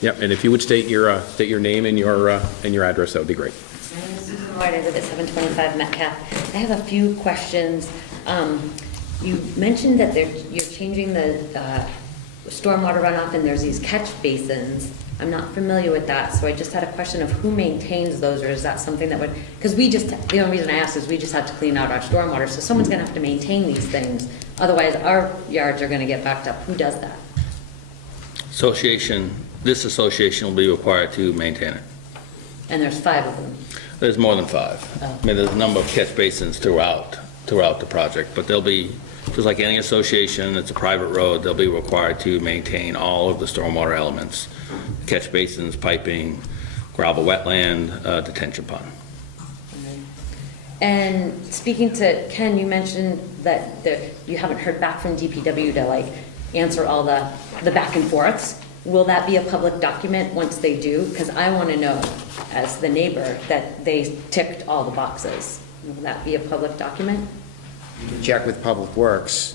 Yep, and if you would state your name and your address, that would be great. My name is Susan White. I live at 725 Metcalf. I have a few questions. You mentioned that you're changing the stormwater runoff and there's these catch basins. I'm not familiar with that, so I just had a question of who maintains those, or is that something that would, because the only reason I asked is we just have to clean out our stormwater, so someone's gonna have to maintain these things. Otherwise, our yards are gonna get backed up. Who does that? This association will be required to maintain it. And there's 5 of them. There's more than 5. Oh. I mean, there's a number of catch basins throughout the project, but they'll be, just like any association, it's a private road, they'll be required to maintain all of the stormwater elements, catch basins, piping, gravel wetland, detention pond. And speaking to Ken, you mentioned that you haven't heard back from DPW to answer all the back and forths. Will that be a public document once they do? Because I want to know, as the neighbor, that they ticked all the boxes. Will that be a public document? You can check with Public Works.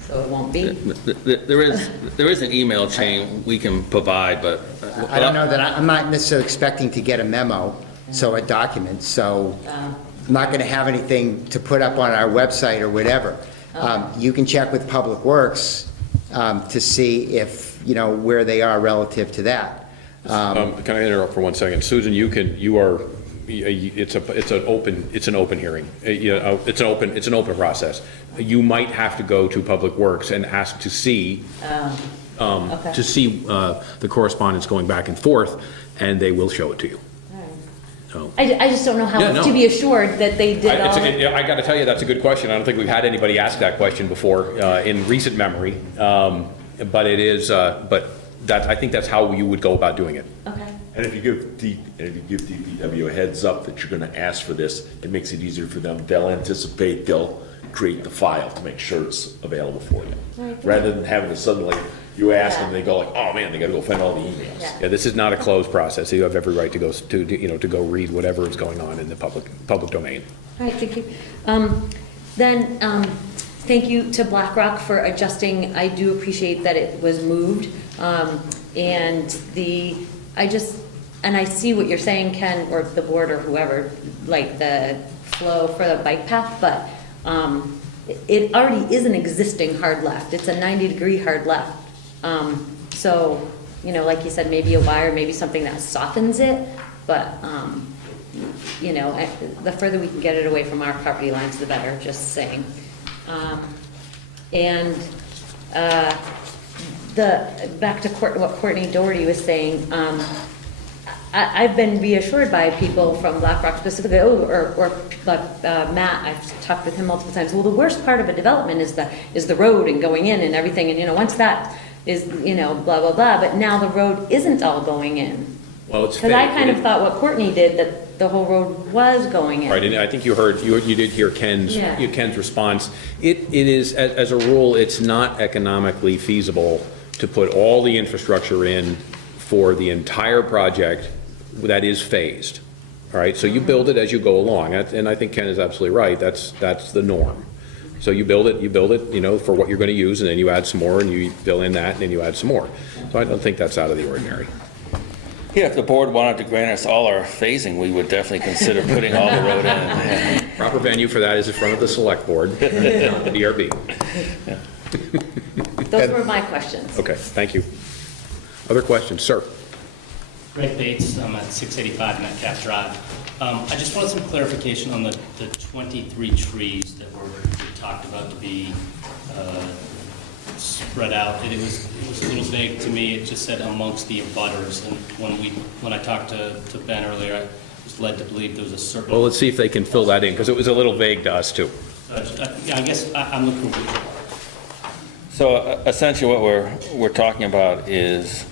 So it won't be? There is an email chain we can provide, but. I don't know that, I'm not necessarily expecting to get a memo, so a document, so I'm not going to have anything to put up on our website or whatever. You can check with Public Works to see if, where they are relative to that. Can I interrupt for 1 second? Susan, it's an open hearing. It's an open process. You might have to go to Public Works and ask to see Okay. the correspondence going back and forth, and they will show it to you. So. I just don't know how to be assured that they did all. I got to tell you, that's a good question. I don't think we've had anybody ask that question before in recent memory, but it is. But I think that's how you would go about doing it. Okay. And if you give DPW a heads up that you're gonna ask for this, it makes it easier for them. They'll anticipate, they'll create the file to make sure it's available for you. Right. Rather than having to suddenly, you ask them, they go like, oh man, they gotta go find all the emails. Yeah. Yeah, this is not a closed process. You have every right to go to go read whatever is going on in the public domain. All right, thank you. Thank you to BlackRock for adjusting. I do appreciate that it was moved. And I see what you're saying, Ken, or the board or whoever, like the flow for the bike path, but it already is an existing hard left. It's a 90-degree hard left. So, you know, like you said, maybe a wire, maybe something that softens it, but, you know, the further we can get it away from our property lines, the better, just saying. Back to what Courtney Doherty was saying, I've been reassured by people from Black Rock specifically, or Matt, I've talked with him multiple times, well, the worst part of a development is the road and going in and everything, and, you know, once that is, you know, blah, blah, blah, but now the road isn't all going in. Well, it's Because I fake. kind of thought what Courtney did, that the whole road was going in. Right, and I think you did hear Yeah. Ken's response. It is, as a rule, it's not economically feasible to put all the infrastructure in for the entire project that is phased. All right, so you build it as you go along, and I think Ken is absolutely right, that's the norm. So you build it, you know, for what you're gonna use, and then you add some more, and you fill in that, and then you add some more. So I don't think that's out of the ordinary. Yeah, if the board wanted to grant us all our phasing, we would definitely consider putting all the road in. Yeah. Proper venue for that is in front of the Selectboard, not the DRB. Those were my questions. Okay, thank you. Other questions, sir? Greg Bates, I'm at 685 Metcalf Drive. I just wanted some clarification on the 23 trees that were talked about to be spread out. It was a little vague to me. It just said amongst the abutters. And when I talked to Ben earlier, I was led to believe there was a certain. Well, let's see if they can fill that in, because it was a little vague to us, too. Yeah, I guess I'm looking for. So essentially what we're talking about is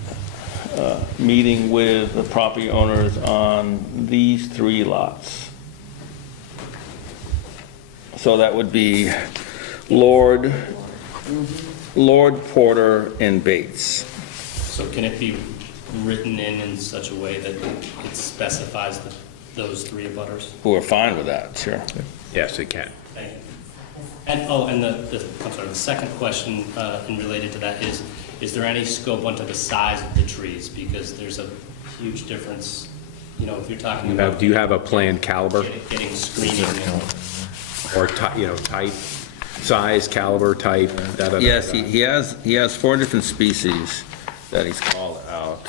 meeting with the property owners on these 3 lots. So that would be Lord, Porter, and Bates. So can it be written in such a way that it specifies those 3 abutters? Who are fine with that, sure. Yes, it can. Thank you. And the second question and related to that is there any scope onto the size of the trees? Because there's a huge difference, you know, if you're talking about. Do you have a planned caliber? Getting screening, Or, type, size, caliber, type? Yes, he has 4 different species that he's called out.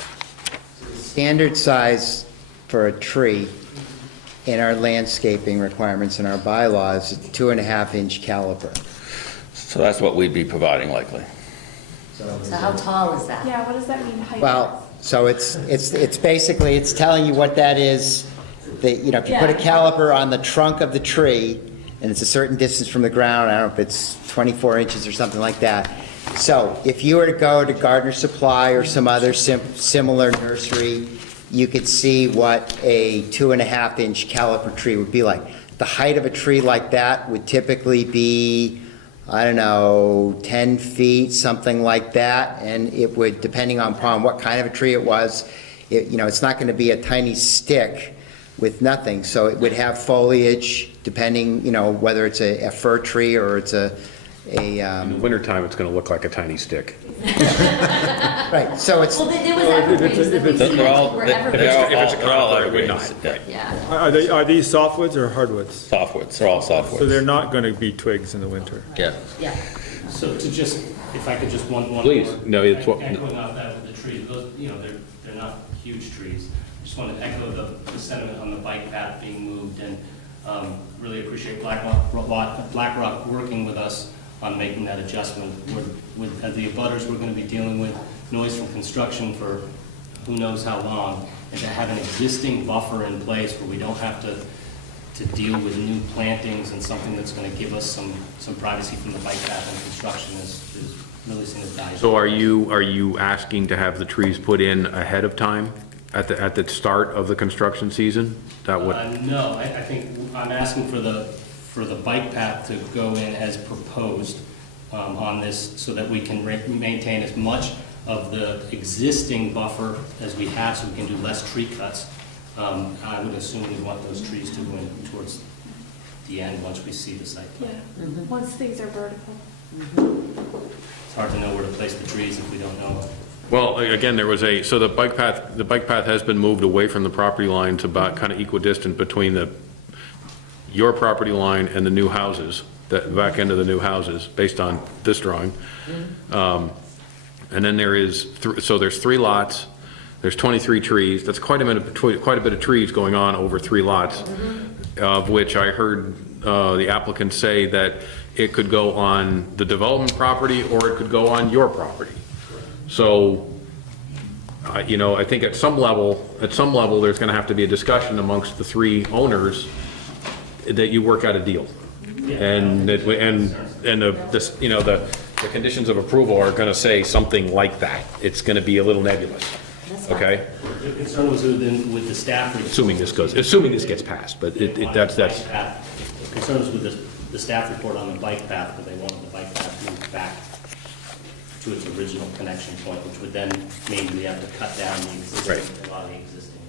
Standard size for a tree in our landscaping requirements in our bylaws is 2.5-inch caliber. So that's what we'd be providing likely. So how tall is that? Yeah, what does that mean, height? Well, so it's basically, it's telling you what that is, that, you know, if you put a caliper on the trunk of the tree, and it's a certain distance from the ground, I don't know if it's 24 inches or something like that. So if you were to go to Gardner Supply or some other similar nursery, you could see what a 2.5-inch caliper tree would be like. The height of a tree like that would typically be, I don't know, 10 feet, something like that, and it would, depending upon what kind of a tree it was, you know, it's not going to be a tiny stick with nothing, so it would have foliage, depending, you know, whether it's a fir tree or it's In the wintertime, it's going to look like a tiny stick. right, so it's, Well, there was evergreens that we see They're all evergreens, yeah. Yeah. Are these softwoods or hardwoods? Softwoods, they're all softwoods. So they're not going to be twigs in the winter? Yeah. Yeah. So if I could just one Please. more. No, it's what- Echoing off that with the trees, those, you know, they're not huge trees. Just want to echo the sentiment on the bike path being moved, and really appreciate Black Rock working with us on making that adjustment. As the abutters, we're going to be dealing with noise from construction for who knows how long, and to have an existing buffer in place where we don't have to deal with new plantings and something that's going to give us some privacy from the bike path and construction is really seen as valuable. So are you asking to have the trees put in ahead of time, at the start of the construction season? That what? No, I think I'm asking for the bike path to go in as proposed on this, so that we can maintain as much of the existing buffer as we have, so we can do less tree cuts. I would assume we want those trees to go in towards the end, once we see the site plan. Yeah, once things are vertical. It's hard to know where to place the trees if we don't know Well, again, there was so the bike path has been moved away from the property line to about kind of equidistant between your property line and the new houses, the back end of the new houses, based on this drawing. And then there's 3 lots, there's 23 trees, that's quite a bit of trees going on over 3 lots, of which I heard the applicant say that it could go on the development property or it could go on your property. So, you know, I think at some level, there's gonna have to be a discussion amongst the 3 owners that you work out a deal. And the conditions of approval are gonna say something like that. It's gonna be a little nebulous, okay? The concern was with the staff. Assuming this gets passed, but that's. The concern was with the staff report on the bike path, but they wanted the bike path moved back to its original connection point, which would then mean we have to cut down the existing, a lot of the existing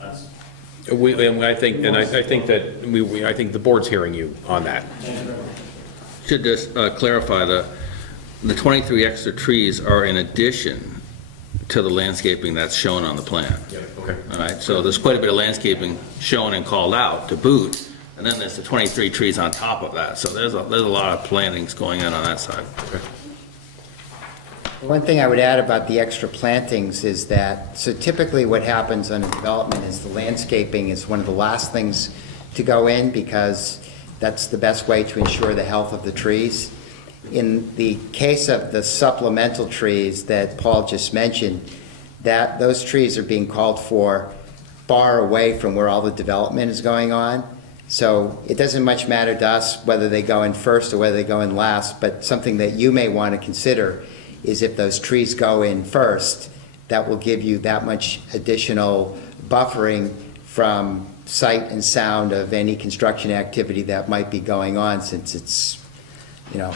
lots. I think the board's hearing you on that. Should just clarify, the 23 extra trees are in addition to the landscaping that's shown on the plan. Yeah, okay. All right, so there's quite a bit of landscaping shown and called out to boot, and then there's the 23 trees on top of that, so there's a lot of plantings going on that side. Okay. One thing I would add about the extra plantings is that, so typically what happens on a development is the landscaping is one of the last things to go in because that's the best way to ensure the health of the trees. In the case of the supplemental trees that Paul just mentioned, that those trees are being called for far away from where all the development is going on. So it doesn't much matter to us whether they go in first or whether they go in last, but something that you may want to consider is if those trees go in first, that will give you that much additional buffering from sight and sound of any construction activity that might be going on, since it's, you know,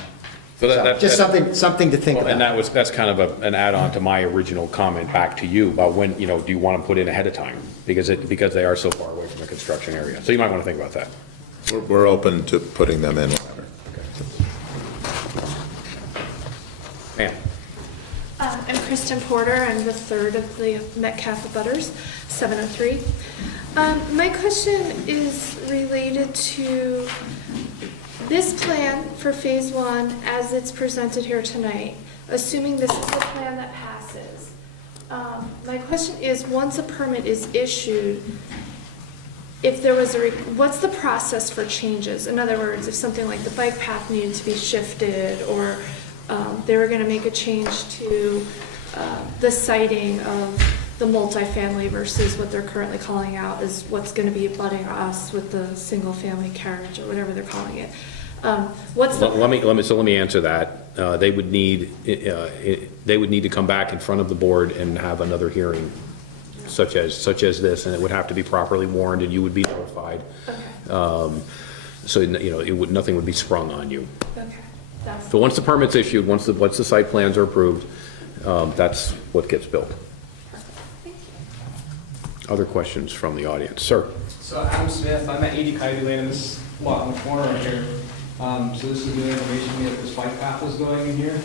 just something to think about. And that's kind of an add-on to my original comment back to you about when, you know, do you want to put in ahead of time? Because they are so far away from the construction area. So you might want to think about that. We're open to putting them in whenever. Ma'am. I'm Kristen Porter. I'm the third of the Metcalf abutters, 703. My question is related to this plan for phase 1 as it's presented here tonight, assuming this is the plan that passes. My question is, once a permit is issued, if there was what's the process for changes? In other words, if something like the bike path needed to be shifted, or they were going to make a change to the siting of the multifamily versus what they're currently calling out is what's going to be abutting us with the single family carriage or whatever they're calling it. Let me answer that. They would need to come back in front of the board and have another hearing such as this, and it would have to be properly warned and you would be notified. Okay. So, you know, nothing would be sprung on you. Okay. So once the permit's issued, once the site plans are approved, that's what gets built. Other questions from the audience? Sir? So Adam Smith, I'm at 80 Coyote Lane in this lot in the corner right here. So this is new information to me that this bike path is going in here.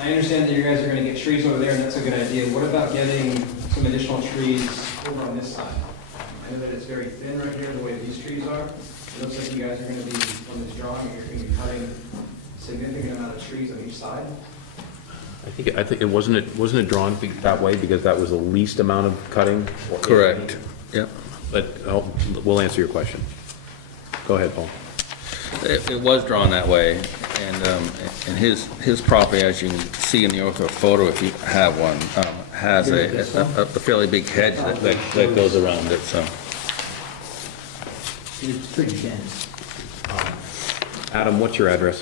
I understand that you guys are going to get trees over there, and that's a good idea. What about getting some additional trees over on this side? I know that it's very thin right here, the way these trees are. It looks like you guys are going to be, on this drawing, you're going to be cutting a significant amount of trees on each side. I think it wasn't drawn that way because that was the least amount of cutting? Correct. Yep. But we'll answer your question. Go ahead, Paul. It was drawn that way, and his property, as you can see in the ortho photo, if you have one, has a fairly big hedge that goes around it, so. It's pretty dense. Adam, what's your address?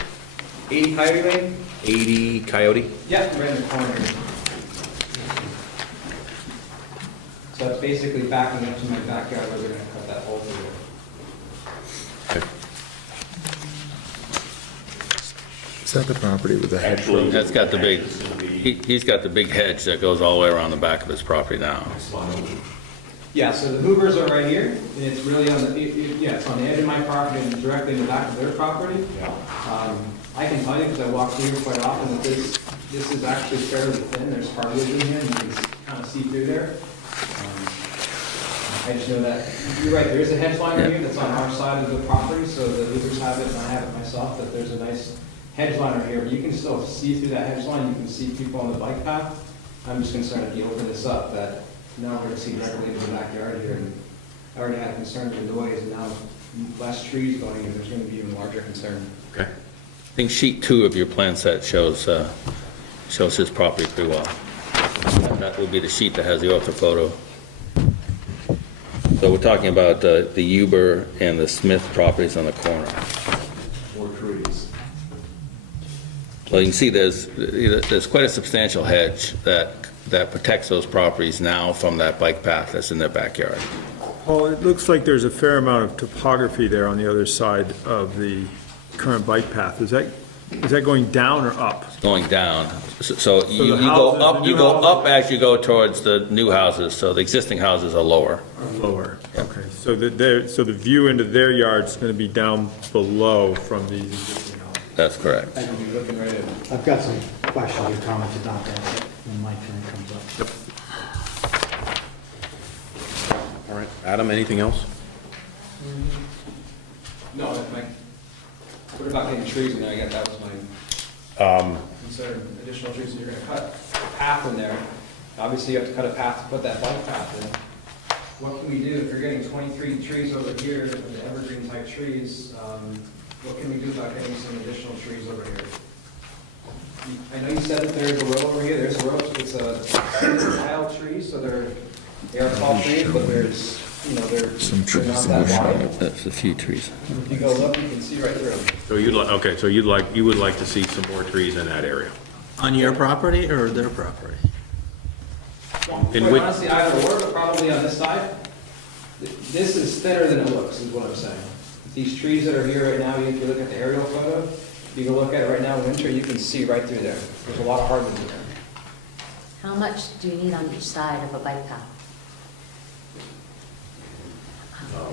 80 Coyote Lane? 80 Coyote? Yeah, right in the corner here. So that's basically backing up to my backyard where we're going to cut that hole through. Okay. Is that the property with the hedge? That's got the big, he's got the big hedge that goes all the way around the back of his property now. Yeah, so the Hoovers are right here, and it's really on the, it's on the edge of my property and directly in the back of their property. I can tell you, because I walk through here quite often, that this This is actually fairly thin, there's hardwood in here, and you can kind of see through there. I just know that, you're right, there is a hedge liner here that's on our side of the property, so the neighbors have it, and I have it myself, that there's a nice hedge liner here, but you can still see through that hedge line, you can see people on the bike path. I'm just concerned if you open this up, that now we're gonna see directly into the backyard here, and I already had concern with the noise, and now less trees going, and there's gonna be even larger concern. Okay. I think sheet 2 of your plan set shows his property pretty well. That will be the sheet that has the orthophoto. So we're talking about the Huber and the Smith properties on the corner. More trees. So you can see there's quite a substantial hedge that protects those properties now from that bike path that's in their backyard. Paul, it looks like there's a fair amount of topography there on the other side of the current bike path. Is that going down or up? Going down. So you the go houses- up, the you new go houses- up as you go towards the new houses, so the existing houses are lower. Lower, okay. So the view into their yard's gonna be down below from the existing house. That's correct. I can be looking right at it. I've got some questions or comments about that when my turn comes up. All right, Adam, anything else? No, what about getting trees in there? I guess that was my concern. Additional trees that you're gonna cut a path in there. Obviously, you have to cut a path to put that bike path in. What can we do if you're getting 23 trees over here, the evergreen type trees? What can we do about getting some additional trees over here? I know you said that there's a row over here. There's a row. It's a tile tree, so they are tall trees, but there's, they're not that wide. That's a few trees. If you go look, you can see right through them. So you would like to see some more trees in that area? On your property or their property? In Quite which- honestly, either or, but probably on this side. This is thinner than it looks, is what I'm saying. These trees that are here right now, if you look at the aerial photo, if you go look at it right now in winter, you can see right through there. There's a lot of hardwood in there. How much do you need on each side of a bike path?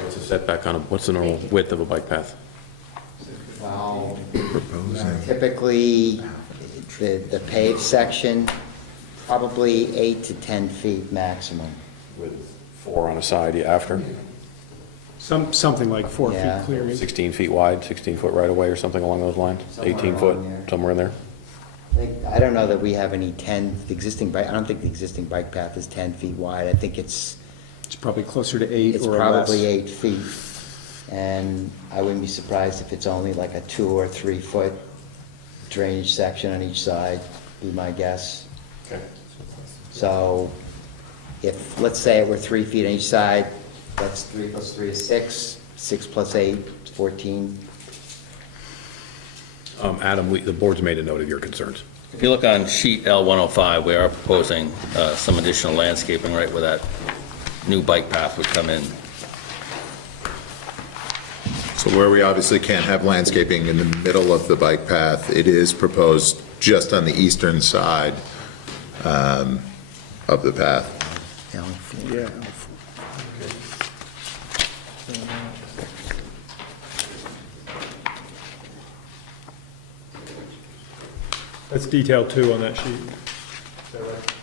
What's the setback what's the normal width of a bike path? Well, typically, the paved section, probably 8 to 10 feet maximum. With 4 on a side after? Something like 4 Yeah. feet clearing. 16 feet wide, 16-foot right of way or something along those lines? Somewhere 18 foot, around there. somewhere in there? I don't know that we have any I don't think the existing bike path is 10 feet wide. I think it's probably closer to 8 It's or less. probably 8 feet. And I wouldn't be surprised if it's only like a 2 or 3 foot drainage section on each side, be my guess. Okay. So if, let's say it were 3 feet on each side, that's 3 plus 3 is 6, 6 plus 8 is 14. Adam, the board's made a note of your concerns. If you look on sheet L105, we are proposing some additional landscaping right where that new bike path would come in. So where we obviously can't have landscaping in the middle of the bike path, it is proposed just on the eastern side of the path. Yeah. That's detail 2 on that sheet. Is that right?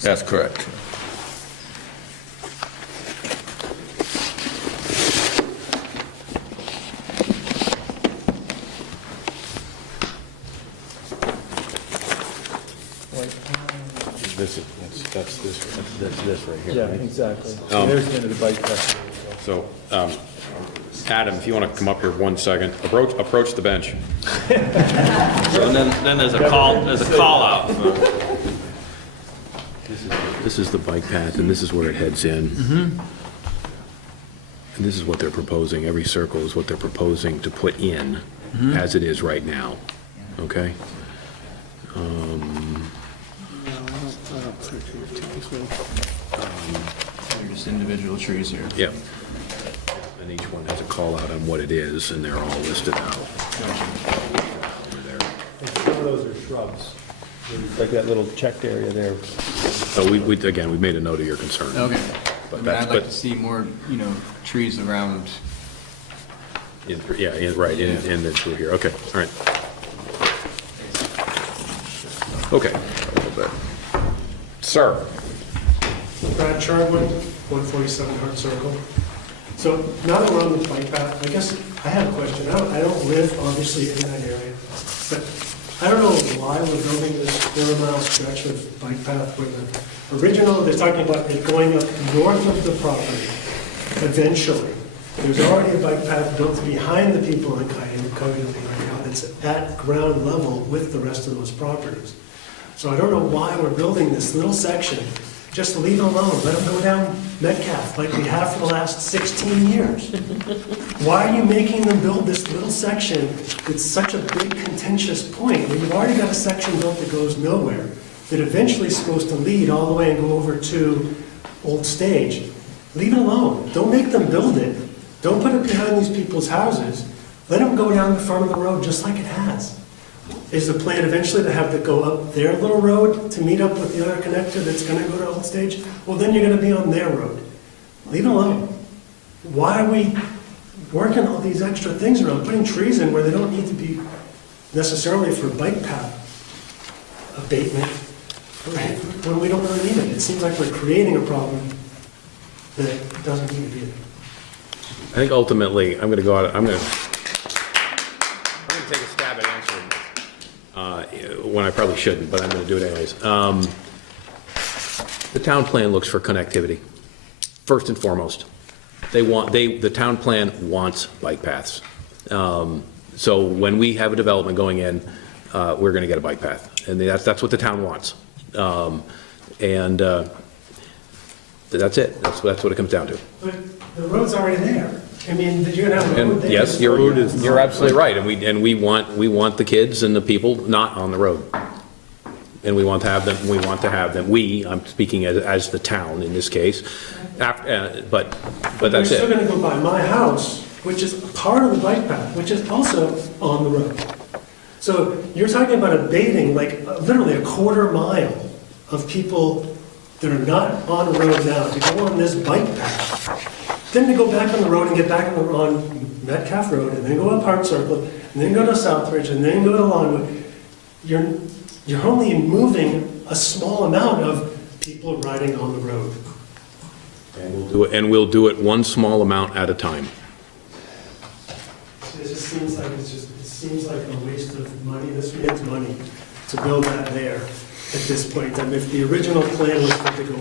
That's correct. That's this right here, Yeah, right? exactly. So there's the end of the bike path. So, Adam, if you want to come up here 1 second, approach the bench. So then there's a call out. This is the bike path, and this is where it heads in. And this is what they're proposing. Every circle is what they're proposing to put in as it is right now, okay? Just individual trees here. Yep. And each one has a call out on what it is, and they're all listed out. There. Some of those are shrubs, like that little checked area there. So we made a note of your concern. Okay. But I'd like to see more, trees around. Right, in through here, okay, all right. Okay. Sir? Brad Charwood, 147 Hart Circle. So now that we're on the bike path, I guess I have a question. I don't live obviously in that area, but I don't know why we're building this 4-mile stretch of bike path where the original, they're talking about it going up north of the property eventually. There's already a bike path built behind the people on Coyote right now that's at ground level with the rest of those properties. So I don't know why we're building this little section. Just leave it alone. Let them go down Metcalf like we have for the last 16 years. Why are you making them build this little section that's such a big contentious point when you've already got a section built that goes nowhere, that eventually is supposed to lead all the way and go over to Old Stage? Leave it alone. Don't make them build it. Don't put it behind these people's houses. Let them go down the front of the road just like it has. Is the plan eventually to have to go up their little road to meet up with the other connector that's gonna go to Old Stage? Well, then you're gonna be on their road. Leave it alone. Why are we working all these extra things around, putting trees in where they don't need to be necessarily for bike path abatement, when we don't really need it? It seems like we're creating a problem that doesn't need to be there. I think ultimately, I'm gonna go out, I'm gonna take a stab at answering this, when I probably shouldn't, but I'm gonna do it anyways. The town plan looks for connectivity, first and foremost. The town plan wants bike paths. So when we have a development going in, we're gonna get a bike path, and that's what the town wants. That's it, that's what it comes down to. But the road's already there. I mean, you're gonna have a road there. Yes, you're absolutely right, and we want the kids and the people not on the road. And we want to have them, I'm speaking as the town in this case, but that's You're still it. gonna go by my house, which is part of the bike path, which is also on the road. So you're talking about abating like literally a 1/4 mile of people that are not on the road now to go on this bike path. Then to go back on the road and get back on Metcalf Road, and then go up Hart Circle, and then go to Southridge, and then go to Longwood. You're only moving a small amount of people riding on the road. And we'll do it one small amount at a time. It just seems like it seems like a waste of money, this man's money, to build that there at this point. And if the original plan was for it to go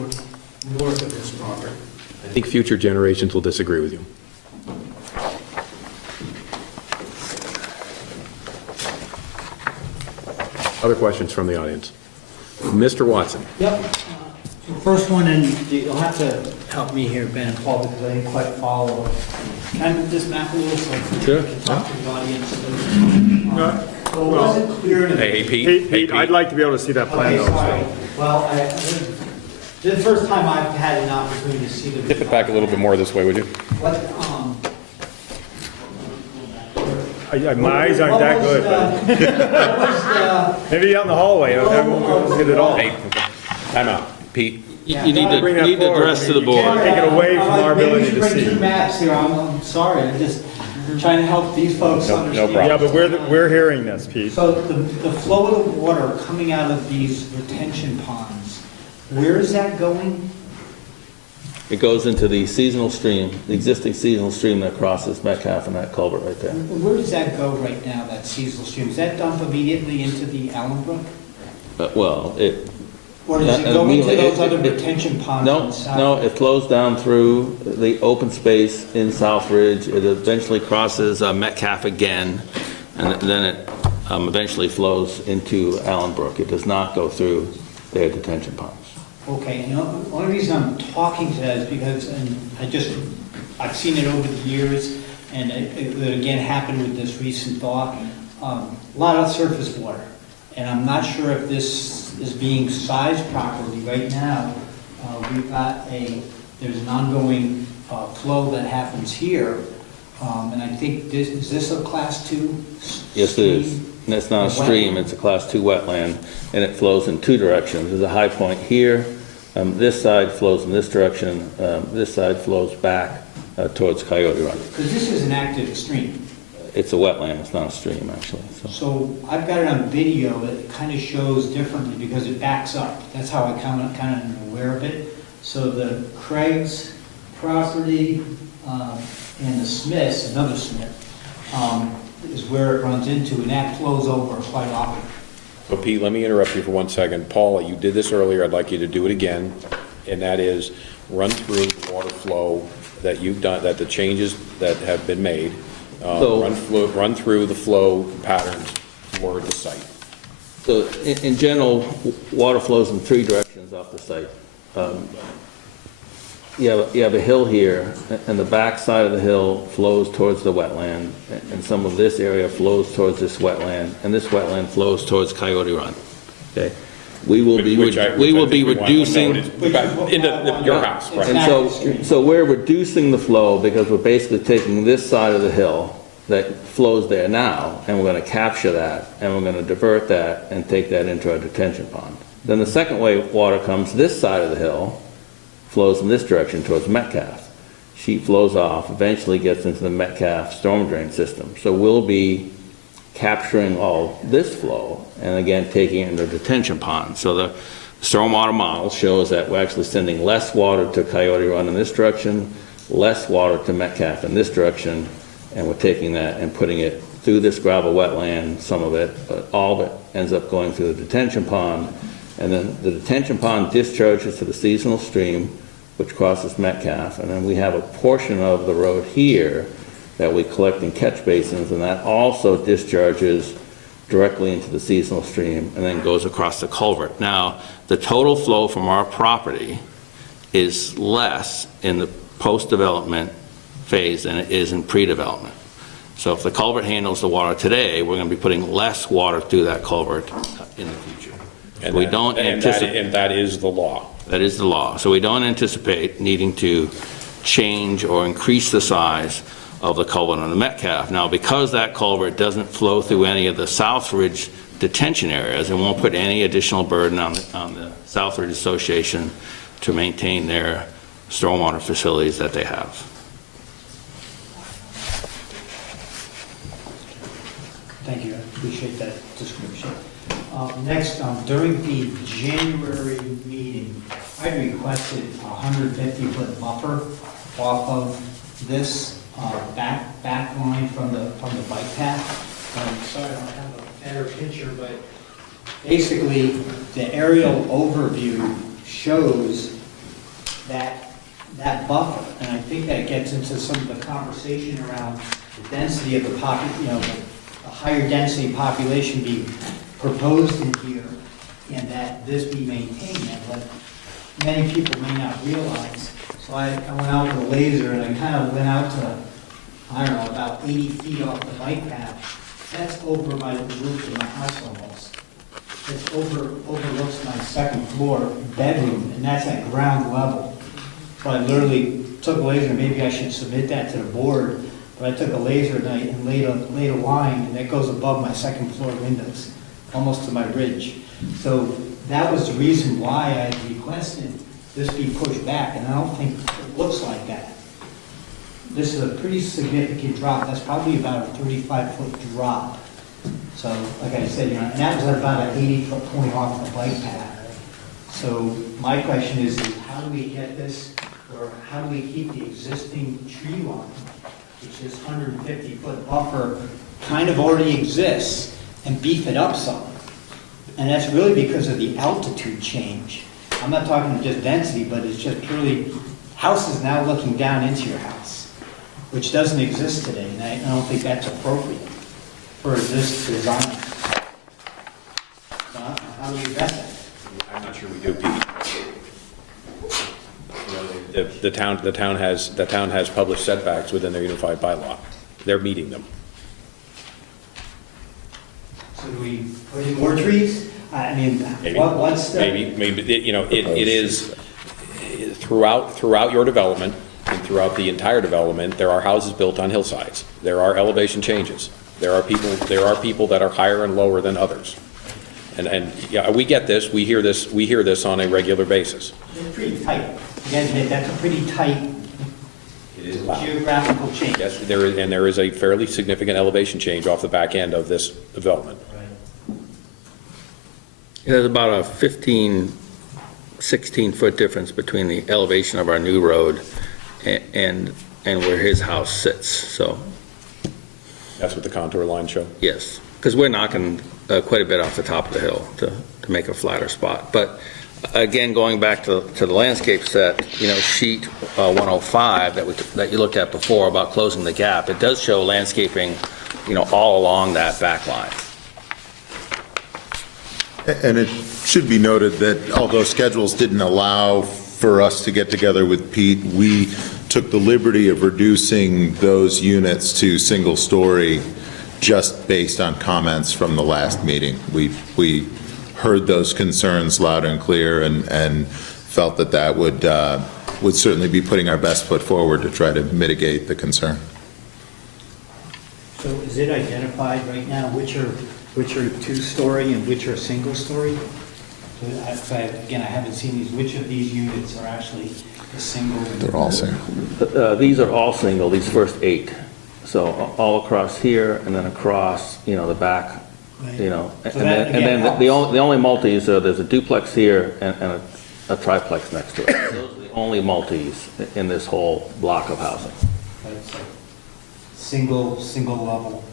north of this property. I think future generations will disagree with you. Other questions from the audience? Mr. Watson? Yep. The first one, and you'll have to help me here, Ben and Paul, because I didn't quite follow. Can I move this map a little so I Sure. can talk to the audience? So it wasn't clear in the... Hey, Pete. Pete, I'd like to be able to see that plan Okay, though. sorry. Well, this is the first time I've had an opportunity to see the... Tip it back a little bit more this way, would you? What, My eyes aren't that good, but maybe out in the hallway, I won't get it all. Hey, time out. Pete? You need to address to the board. Take it away from our ability to Maybe we should bring see. 2 maps here, I'm sorry, I'm just trying to help these folks No understand. problem. Yeah, but we're hearing this, Pete. So the flow of the water coming out of these retention ponds, where is that going? It goes into the seasonal stream, the existing seasonal stream that crosses Metcalf and that culvert right there. Where does that go right now, that seasonal stream? Does that dump immediately into the Allen Brook? Well, it... Or does it go into those other it- retention ponds No, on South? no, it flows down through the open space in Southridge. It eventually crosses Metcalf again, and then it eventually flows into Allen Brook. It does not go through their detention ponds. Okay, and the only reason I'm talking to that is because, and I've seen it over the years, and it again happened with this recent thaw, a lot of surface water. And I'm not sure if this is being sized properly. Right now, we've got there's an ongoing flow that happens here, and I think is this a class 2? Yes, it is. And it's not a stream, it's a class 2 wetland, and it flows in 2 directions. There's a high point here. This side flows in this direction. This side flows back towards Coyote Run. Because this is an active stream. it's a wetland, it's not a stream, actually, so. So I've got it on video, it kind of shows differently because it backs up. That's how I kind of am aware of it. So the Craig's property and the Smiths, another Smith, is where it runs into, and that flows over quite often. So Pete, let me interrupt you for 1 second. Paula, you did this earlier, I'd like you to do it again, and that is run through the water flow that you've done, that the changes that have been made, run through the flow patterns for the site. So in general, water flows in 3 directions off the site. You have a hill here, and the back side of the hill flows towards the wetland, and some of this area flows towards this wetland, and this wetland flows towards Coyote Run. Okay, we will be reducing into your house, right? And so we're reducing the flow because we're basically taking this side of the hill that flows there now, and we're going to capture that, and we're going to divert that and take that into our detention pond. Then the second way water comes this side of the hill, flows in this direction towards Metcalf. Sheet flows off, eventually gets into the Metcalf storm drain system. So we'll be capturing all this flow and again taking it into a detention pond. So the stormwater model shows that we're actually sending less water to Coyote Run in this direction, less water to Metcalf in this direction, and we're taking that and putting it through this gravel wetland, some of it, but all of it ends up going through the detention pond. And then the detention pond discharges to the seasonal stream, which crosses Metcalf, and then we have a portion of the road here that we collect in catch basins, and that also discharges directly into the seasonal stream and then goes across the culvert. Now, the total flow from our property is less in the post-development phase than it is in pre-development. So if the culvert handles the water today, we're going to be putting less water through that culvert in the future. And we don't anticipate. And that is the law. That is the law. So we don't anticipate needing to change or increase the size of the culvert on the Metcalf. Now, because that culvert doesn't flow through any of the Southridge detention areas, it won't put any additional burden on the Southridge Association to maintain their stormwater facilities that they have. Thank you, I appreciate that description. Next, during the January meeting, I requested a 150-foot buffer off of this back line from the bike path. I'm sorry, I don't have a better picture, but basically the aerial overview shows that buffer, and I think that gets into some of the conversation around the density of the a higher density population being proposed in here, and that this be maintained, and what many people may not realize. So I went out with a laser, and I kind of went out to, I don't know, about 80 feet off the bike path. That's over my roof of my house almost. It overlooks my second floor bedroom, and that's at ground level. So I literally took a laser, maybe I should submit that to the board, but I took a laser and laid a line, and that goes above my second floor windows, almost to my ridge. So that was the reason why I requested this be pushed back, and I don't think it looks like that. This is a pretty significant drop. That's probably about a 35-foot drop. So, like I said, and that was at about an 80-foot point off the bike path. So my question is how do we get this, or how do we keep the existing tree line, which is 150-foot buffer, kind of already exists, and beef it up some? And that's really because of the altitude change. I'm not talking just density, but it's just purely, house is now looking down into your house, which doesn't exist today, and I don't think that's appropriate for this design. So how do we address that? I'm not sure we do, Pete. You know, the town has published setbacks within their unified bylaw. They're meeting them. So do we put in more trees? I mean, what's the... Maybe, you know, it is, throughout your development, and throughout the entire development, there are houses built on hillsides. There are elevation changes. There are people that are higher and lower than others. And yeah, we get this, we hear this on a regular basis. It's pretty tight. Again, that's a pretty tight... It geographical change. Yes, there is a fairly significant elevation change off the back end of this development. There's about a 15, 16-foot difference between the elevation of our new road and where his house sits, so, That's what the contour lines show? yes. Because we're knocking quite a bit off the top of the hill to make a flatter spot. But again, going back to the landscape set, sheet 105 that you looked at before about closing the gap, it does show landscaping, all along that back line. And it should be noted that although schedules didn't allow for us to get together with Pete, we took the liberty of reducing those units to single-story just based on comments from the last meeting. We heard those concerns loud and clear and felt that would certainly be putting our best foot forward to try to mitigate the concern. So is it identified right now which are two-story and which are single-story? Again, I haven't seen these. Which of these units are actually a single? They're all single. These are all single, these first 8. So all across here and then across, the back, Right. and So that, then again, the only multis, there's a duplex here and a triplex next to it. Those are the only multis in this whole block of housing. It's like single level.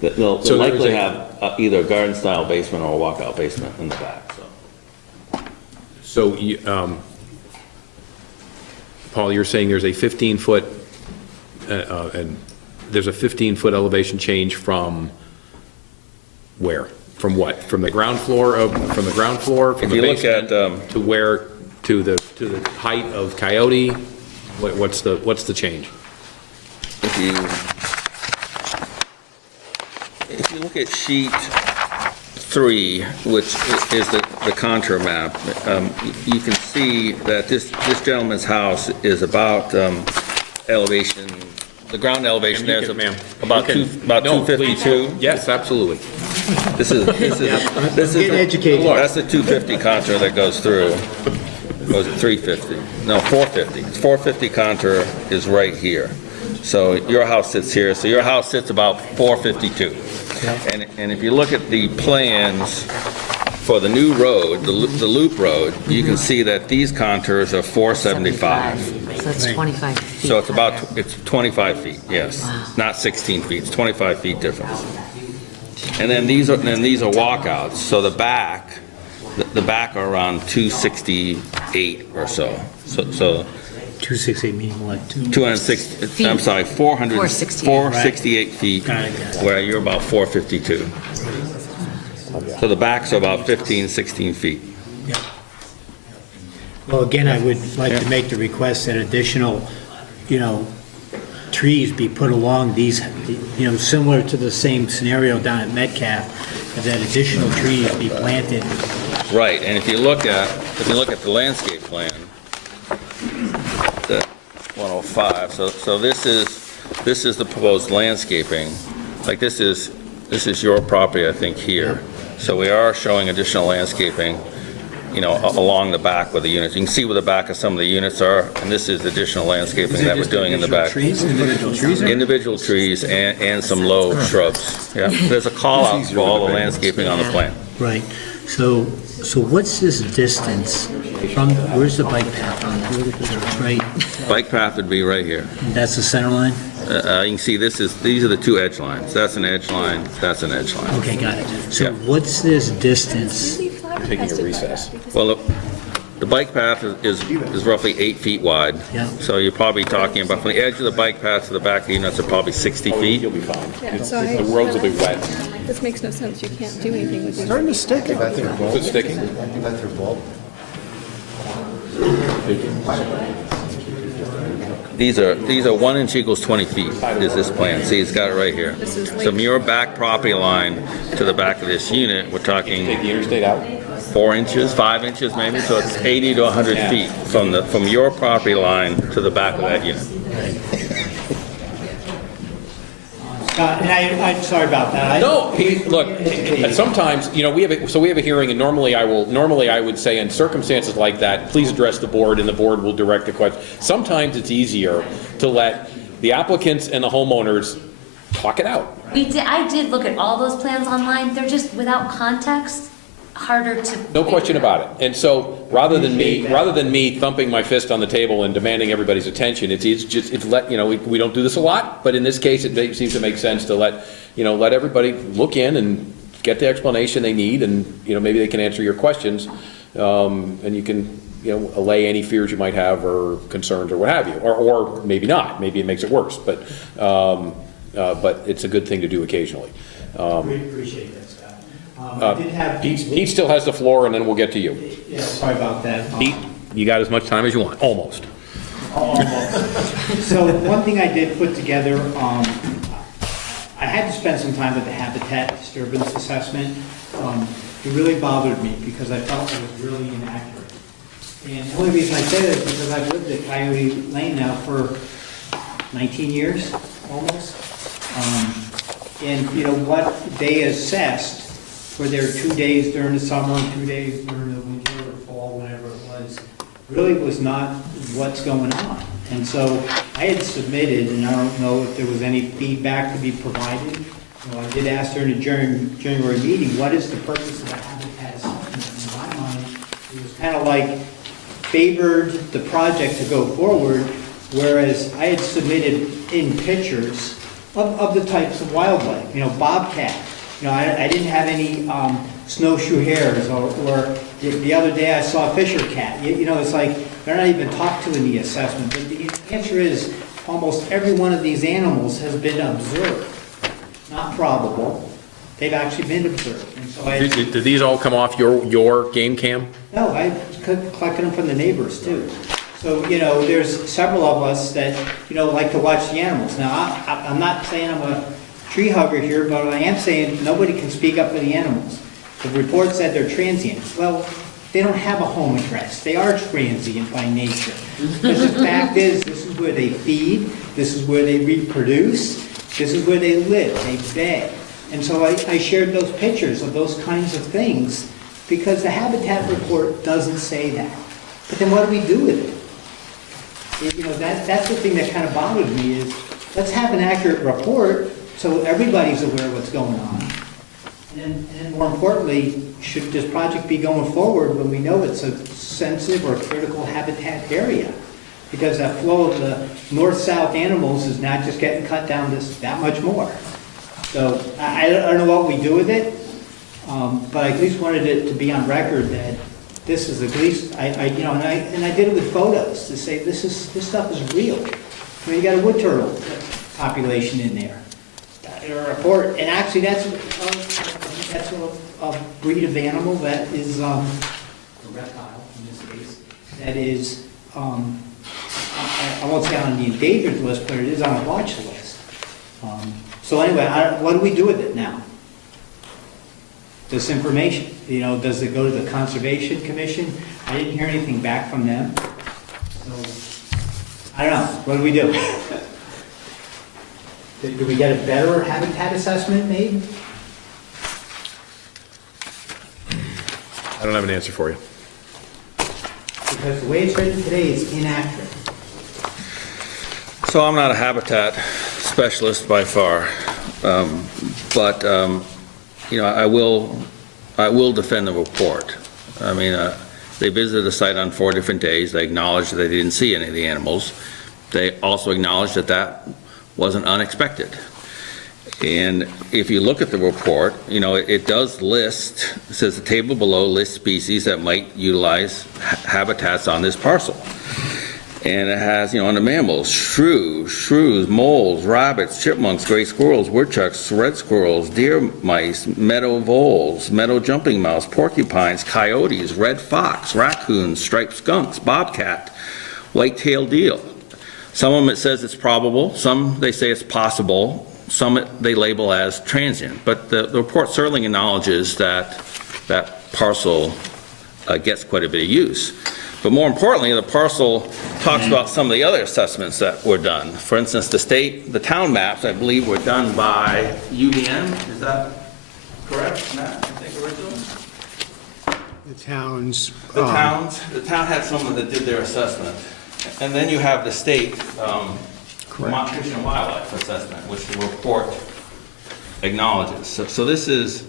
They'll So there likely is a- have either a garden-style basement or a walkout basement in the back, so. So, Paul, you're saying there's a 15-foot, and there's a 15-foot elevation change from where? From what? From the ground floor from the If you look at, to where, to the height of Coyote? What's the change? If you look at sheet 3, which is the contour map, you can see that this gentleman's house is about elevation, the ground elevation there is about 252. Yes, absolutely. This is Get educated. That's the 250 contour that goes through. Goes at 350. No, 450. 450 contour is right here. So your house sits here. So your house sits about 452. And if you look at the plans for the new road, the loop road, you can see that these contours are 475. So it's 25 feet. So it's 25 feet, yes. Not 16 feet, it's 25 feet difference. And then these are walkouts, so the back are around 268 or so. So 268 meaning what? 260, I'm sorry, 468 feet, where you're about 452. So the backs are about 15, 16 feet. Well, again, I would like to make the request that additional, trees be put along these, similar to the same scenario down at Metcalf, that additional trees be planted. Right, and if you look at the landscape plan, the 105, so this is the proposed landscaping. Like this is your property, I think, here. So we are showing additional landscaping, along the back with the units. You can see where the back of some of the units are, and this is additional landscaping that we're doing in the back. Individual trees and some low shrubs. Yeah, there's a call out for all the landscaping on the plan. Right. So what's this distance from, where's the bike path on that? Right, Bike path would be right here. that's the center line? You can see these are the two edge lines. That's an edge line, that's an edge line. Okay, got it. So Yeah. what's this distance? Taking a recess. Well, the bike path is roughly 8 feet wide. Yeah. So you're probably talking about, from the edge of the bike path to the back of the units are probably 60 feet. You'll be fine. Yeah, so The roads will be wet. This makes no sense, you can't do anything with these. Starting to stick. Is it sticking? These are 1 inch equals 20 feet is this plan. See, it's got it right here. So from your back property line to the back of this unit, we're talking Take the interstate out? 4 inches, 5 inches maybe, so it's 80 to 100 feet from your property line to the back of that unit. And I'm sorry about that. No, Pete, look, sometimes, you know, we have a hearing, and normally I would say in circumstances like that, please address the board, and the board will direct the question. Sometimes it's easier to let the applicants and the homeowners talk it out. I did look at all those plans online, they're just without context, harder to. No question about it. And so, rather than me thumping my fist on the table and demanding everybody's attention, we don't do this a lot, but in this case, it seems to make sense to let everybody look in and get the explanation they need, and, maybe they can answer your questions, and you can, allay any fears you might have or concerns or what have you, or maybe not. Maybe it makes it worse, but it's a good thing to do occasionally. We appreciate that, Scott. I did have. Pete still has the floor, and then we'll get to you. Yeah, sorry about that. Pete, you got as much time as you want, almost. So one thing I did put together, I had to spend some time with the habitat disturbance assessment. It really bothered me because I felt it was really inaccurate. And the only reason I say that is because I've lived at Coyote Lane now for 19 years, almost. And what they assessed for their 2 days during the summer, 2 days during the winter or fall, whatever it was, really was not what's going on. And so I had submitted, and I don't know if there was any feedback to be provided. I did ask during the January meeting, what is the purpose of the habitat assessment? In my mind, it was kind of like favored the project to go forward, whereas I had submitted in pictures of the types of wildlife, bobcat. I didn't have any snowshoe hares, or the other day I saw a fisher cat. It's like they're not even talked to in the assessment. But the answer is almost every one of these animals has been observed. Not probable. They've actually been observed. And so Did these all come off your game cam? No, I collected them from the neighbors too. So, there's several of us that, like to watch the animals. Now, I'm not saying I'm a tree hugger here, but I am saying nobody can speak up for the animals. The report said they're transient. Well, they don't have a home address. They are transient by nature. But the fact is, this is where they feed, this is where they reproduce, this is where they live, they beg. And so I shared those pictures of those kinds of things because the habitat report doesn't say that. But then what do we do with it? That's the thing that kind of bothered me is, let's have an accurate report so everybody's aware of what's going on. And more importantly, should this project be going forward when we know it's a sensitive or critical habitat area? Because that flow of the north-south animals is not just getting cut down that much more. So I don't know what we do with it, but I at least wanted it to be on record that this is at least, and I did it with photos to say this stuff is real. You got a wood turtle population in there. A report, and actually that's a breed of animal that is a reptile in this case. That is, I won't say on the endangered list, but it is on a watch list. So anyway, what do we do with it now? This information, does it go to the Conservation Commission? I didn't hear anything back from them. So, I don't know, what do we do? Do we get a better habitat assessment made? I don't have an answer for you. Because the way it's written today is inaccurate. So I'm not a habitat specialist by far, but I will defend the report. I mean, they visited the site on 4 different days. They acknowledged that they didn't see any of the animals. They also acknowledged that wasn't unexpected. And if you look at the report, it does list, it says the table below lists species that might utilize habitats on this parcel. And it has, on the mammals, shrews, moles, rabbits, chipmunks, gray squirrels, woodchucks, red squirrels, deer mice, meadow voles, meadow jumping mouse, porcupines, coyotes, red fox, raccoons, striped skunks, bobcat, white-tailed deer. Some of them it says it's probable, some they say it's possible, some they label as transient. But the report certainly acknowledges that that parcel gets quite a bit of use. But more importantly, the parcel talks about some of the other assessments that were done. For instance, the town maps, I believe, were done by UVM, is that correct, Matt, I think originally? The towns. The town had someone that did their assessment. And then you have the state, Vermont Fish and Wildlife Assessment, which the report acknowledges. So this is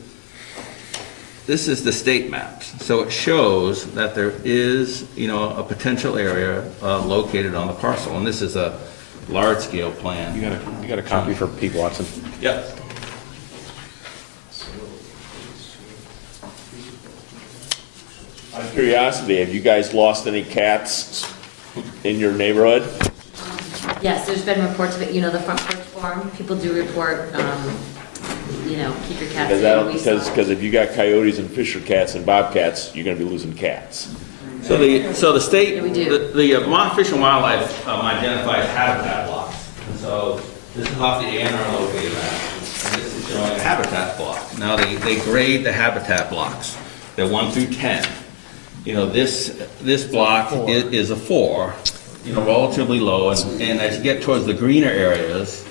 the state maps. So it shows that there is, a potential area located on the parcel. And this is a large-scale plan. You got a copy for Pete Watson? Yep. Out of curiosity, have you guys lost any cats in your neighborhood? Yes, there's been reports of it, the front porch forum, people do report, keep your cats in. Because if you got coyotes and fisher cats and bobcats, you're gonna be losing cats. So the state, Yeah, we do. the Vermont Fish and Wildlife identifies habitat blocks. And so this is off the A&R located map. And this is showing a habitat block. Now they grade the habitat blocks. They're 1 through 10. This block is a 4, relatively low. And as you get towards the greener areas,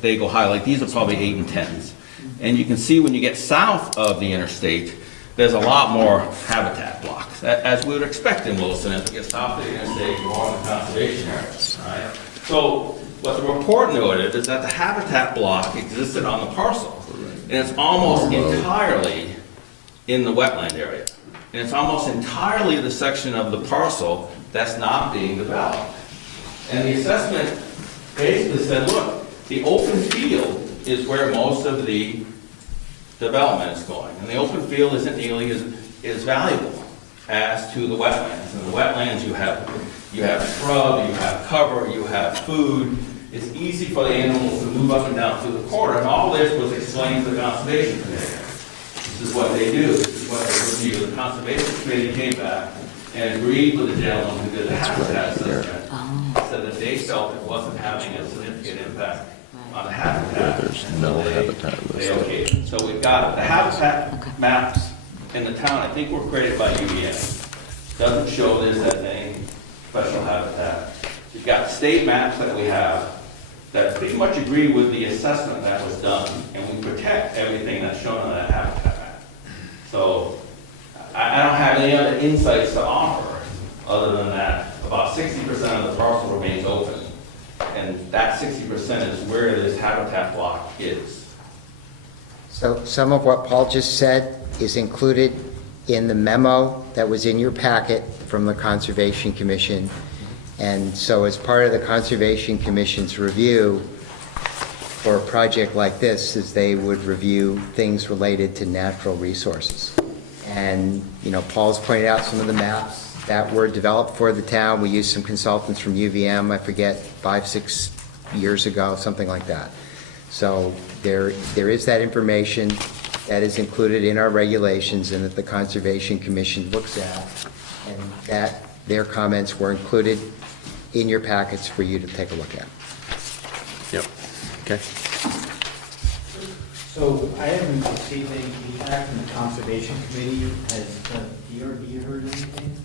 they go high. Like these are probably 8 and 10s. And you can see when you get south of the interstate, there's a lot more habitat blocks, as we would expect in Williston. As we get south of the interstate, more in the conservation areas. Right? So what the report noted is that the habitat block existed on the parcel, and it's almost entirely in the wetland area. And it's almost entirely the section of the parcel that's not being developed. And the assessment basically said, look, the open field is where most of the development is going. And the open field isn't nearly as valuable as to the wetlands. In the wetlands, you have shrub, you have cover, you have food. It's easy for the animals to move up and down through the corridor, and all this was explained to the Conservation Committee. This is what they do, this is what they review. The Conservation Committee came back and agreed with the gentleman who did the habitat assessment, said that they felt it wasn't having a significant impact on the habitat. There's no habitat listed. Okay, so we've got the habitat maps in the town, I think were created by UVM. Doesn't show this as any special habitat. You've got state maps that we have that pretty much agree with the assessment that was done, and we protect everything that's shown on that habitat map. So I don't have any other insights to offer other than that about 60% of the parcel remains open. And that 60% is where this habitat block is. So some of what Paul just said is included in the memo that was in your packet from the Conservation Commission. And so as part of the Conservation Commission's review for a project like this, is they would review things related to natural resources. And, Paul's pointed out some of the maps that were developed for the town. We used some consultants from UVM, I forget, 5-6 years ago, something like that. So there is that information that is included in our regulations and that the Conservation Commission looks at, and that their comments were included in your packets for you to take a look at. Yep, okay. So I haven't received any feedback from the Conservation Committee. Has the DRB heard anything?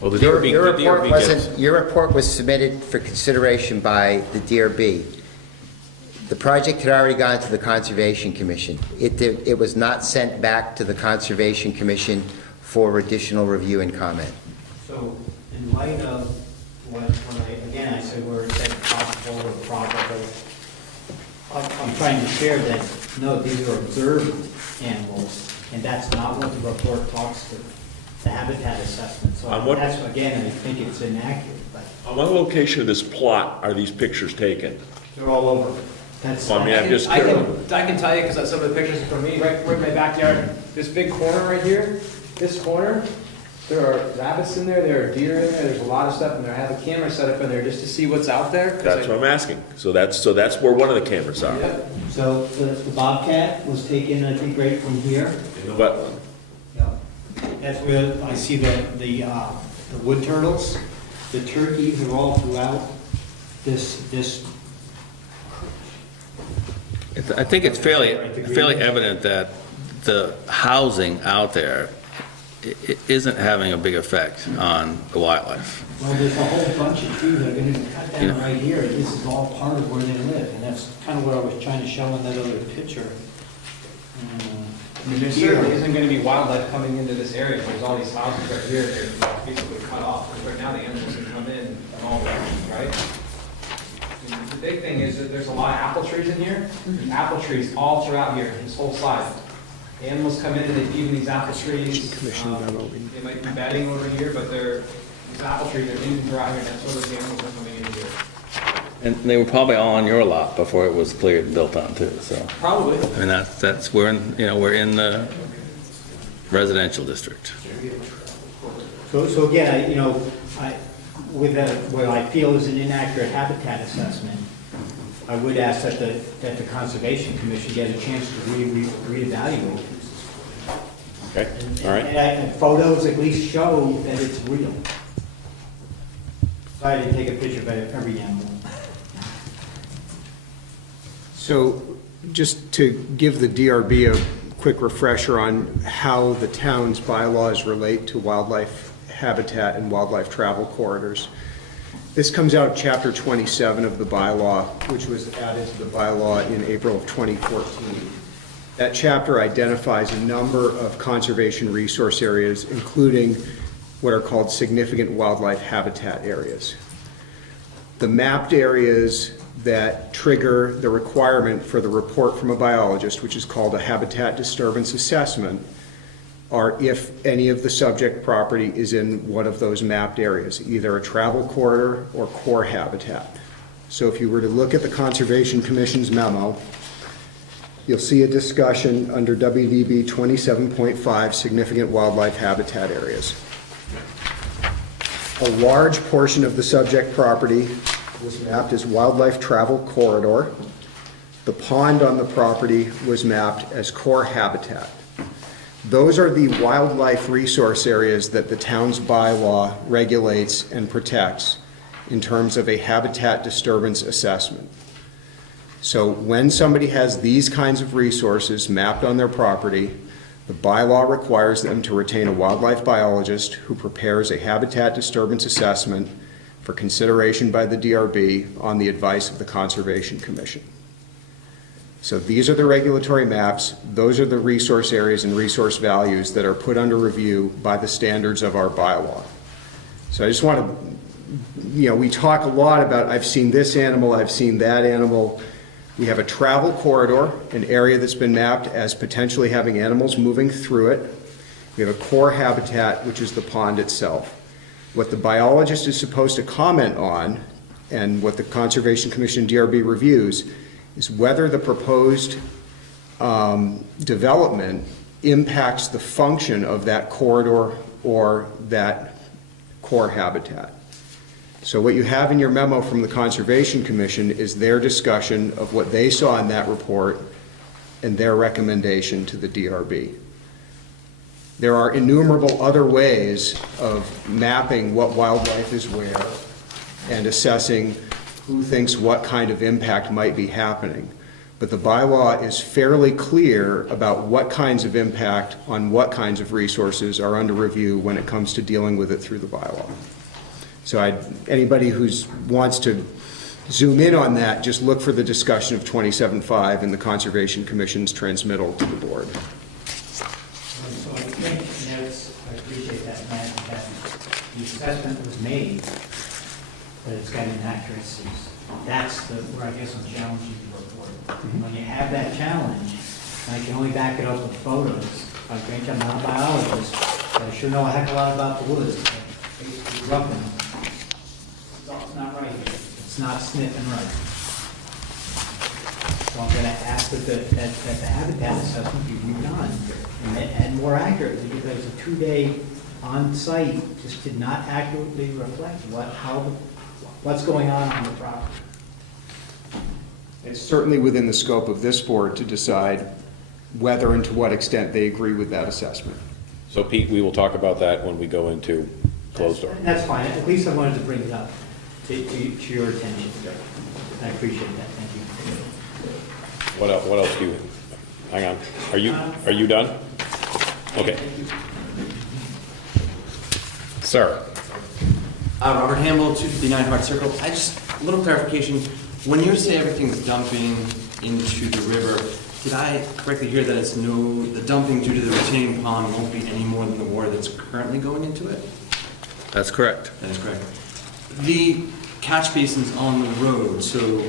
Well, the Your DRB your report was submitted for consideration by the DRB. The project had already gone to the Conservation Commission. It was not sent back to the Conservation Commission for additional review and comment. So in light of when I said where it said possible or probable, I'm trying to share that, no, these are observed animals, and that's not what the report talks to, the habitat assessment. So On what- that's, again, I think it's inaccurate, but On what location of this plot are these pictures taken? they're all over. That's. Well, I mean, I'm just I curious. can tell you, because some of the pictures are from me, right in my backyard, this big corner right here, this corner, there are rabbits in there, there are deer in there, there's a lot of stuff in there. I have a camera set up in there just to see what's out there. That's what I'm asking. So that's where one of the cameras are. Yep. So the bobcat was taken, I think, right from here. In the wetland. Yeah. That's where I see the wood turtles. The turkeys are all throughout this. I think it's fairly evident that the housing out there isn't having a big effect on the wildlife. Well, there's a whole bunch of trees that are gonna be cut down right here, and this is all part of where they live, and that's kind of what I was trying to show in that other picture. I mean, there certainly isn't gonna be wildlife coming into this area, there's all these houses right here, they're basically cut off, because right now the animals can come in all directions, right? And the big thing is that there's a lot of apple trees in here, there's apple trees all throughout here, this whole side. The animals come in and they feed in these apple trees. They might be bedding over here, but these apple trees are in throughout here, and that's where the animals are coming in here. And they were probably all on your lot before it was cleared and built on too, so. Probably. I mean, we're in the residential district. So again, with what I feel is an inaccurate habitat assessment, I would ask that the Conservation Commission get a chance to reevaluate this. Okay, all right. And photos at least show that it's real. So I didn't take a picture of every animal. So just to give the DRB a quick refresher on how the town's bylaws relate to wildlife habitat and wildlife travel corridors. This comes out of Chapter 27 of the bylaw, which was added to the bylaw in April of 2014. That chapter identifies a number of conservation resource areas, including what are called significant wildlife habitat areas. The mapped areas that trigger the requirement for the report from a biologist, which is called a habitat disturbance assessment, are if any of the subject property is in one of those mapped areas, either a travel corridor or core habitat. So if you were to look at the Conservation Commission's memo, you'll see a discussion under WDB 27.5, significant wildlife habitat areas. A large portion of the subject property was mapped as wildlife travel corridor. The pond on the property was mapped as core habitat. Those are the wildlife resource areas that the town's bylaw regulates and protects in terms of a habitat disturbance assessment. So when somebody has these kinds of resources mapped on their property, the bylaw requires them to retain a wildlife biologist who prepares a habitat disturbance assessment for consideration by the DRB on the advice of the Conservation Commission. So these are the regulatory maps, those are the resource areas and resource values that are put under review by the standards of our bylaw. So I just want to, we talk a lot about, I've seen this animal, I've seen that animal. We have a travel corridor, an area that's been mapped as potentially having animals moving through it. We have a core habitat, which is the pond itself. What the biologist is supposed to comment on, and what the Conservation Commission DRB reviews, is whether the proposed development impacts the function of that corridor or that core habitat. So what you have in your memo from the Conservation Commission is their discussion of what they saw in that report and their recommendation to the DRB. There are innumerable other ways of mapping what wildlife is where and assessing who thinks what kind of impact might be happening. But the bylaw is fairly clear about what kinds of impact on what kinds of resources are under review when it comes to dealing with it through the bylaw. So anybody who wants to zoom in on that, just look for the discussion of 27.5 in the Conservation Commission's transmittal to the board. So I think, I appreciate that, Matt, that the assessment was made, but it's got inaccuracies. That's where I guess I'm challenging the report. When you have that challenge, and I can only back it up with photos. I think I'm not a biologist, but I sure know a heck of a lot about the woods. I grew up in them. It's not right here. It's not sniffing right. So I'm going to ask that the habitat assessment be redone and more accurately, because a 2-day on-site just did not accurately reflect what's going on the property. It's certainly within the scope of this board to decide whether and to what extent they agree with that assessment. So Pete, we will talk about that when we go into closed door. That's fine. At least I wanted to bring it up to your attention. I appreciate that. Thank you. What else do you, hang on, are you done? Okay. Sir? Robert Hamble, 259 Hart Circle. A little clarification. When you say everything's dumping into the river, did I correctly hear that the dumping due to the retaining pond won't be any more than the water that's currently going into it? That's correct. That is correct. The catch basins on the road, so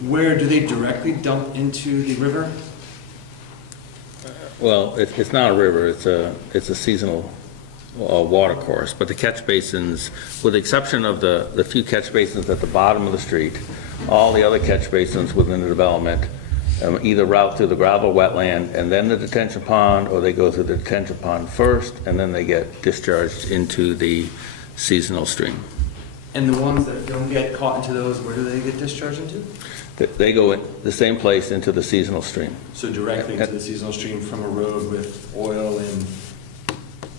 where do they directly dump into the river? Well, it's not a river, it's a seasonal water course, but the catch basins, with the exception of the few catch basins at the bottom of the street, all the other catch basins within the development either route through the gravel wetland and then the detention pond, or they go through the detention pond first, and then they get discharged into the seasonal stream. And the ones that don't get caught into those, where do they get discharged into? They go in the same place into the seasonal stream. So directly into the seasonal stream from a road with oil and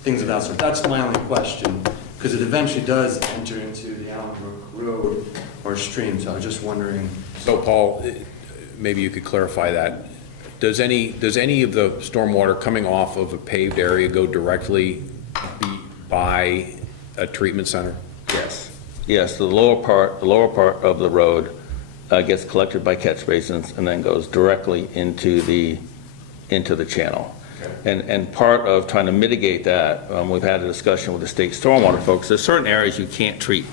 things of that sort. That's my only question, because it eventually does enter into the Allen Brook Road or stream, so I was just wondering. So Paul, maybe you could clarify that. Does any of the stormwater coming off of a paved area go directly by a treatment center? Yes. Yes, the lower part of the road gets collected by catch basins and then goes directly into the channel. Okay. And part of trying to mitigate that, we've had a discussion with the state stormwater folks. There's certain areas you can't treat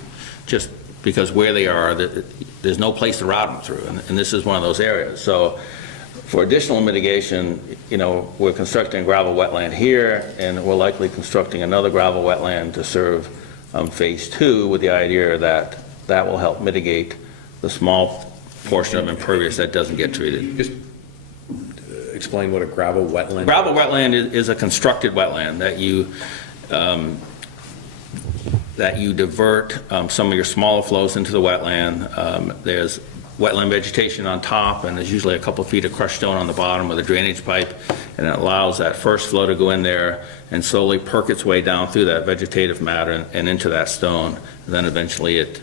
just because where they are, there's no place to route them through, and this is one of those areas. So for additional mitigation, we're constructing a gravel wetland here, and we're likely constructing another gravel wetland to serve phase 2, with the idea that that will help mitigate the small portion of impervious that doesn't get treated. Just explain what a gravel wetland is. Gravel wetland is a constructed wetland that you divert some of your smaller flows into the wetland. There's wetland vegetation on top, and there's usually a couple feet of crushed stone on the bottom with a drainage pipe, and it allows that first flow to go in there and slowly perk its way down through that vegetative matter and into that stone, and then eventually it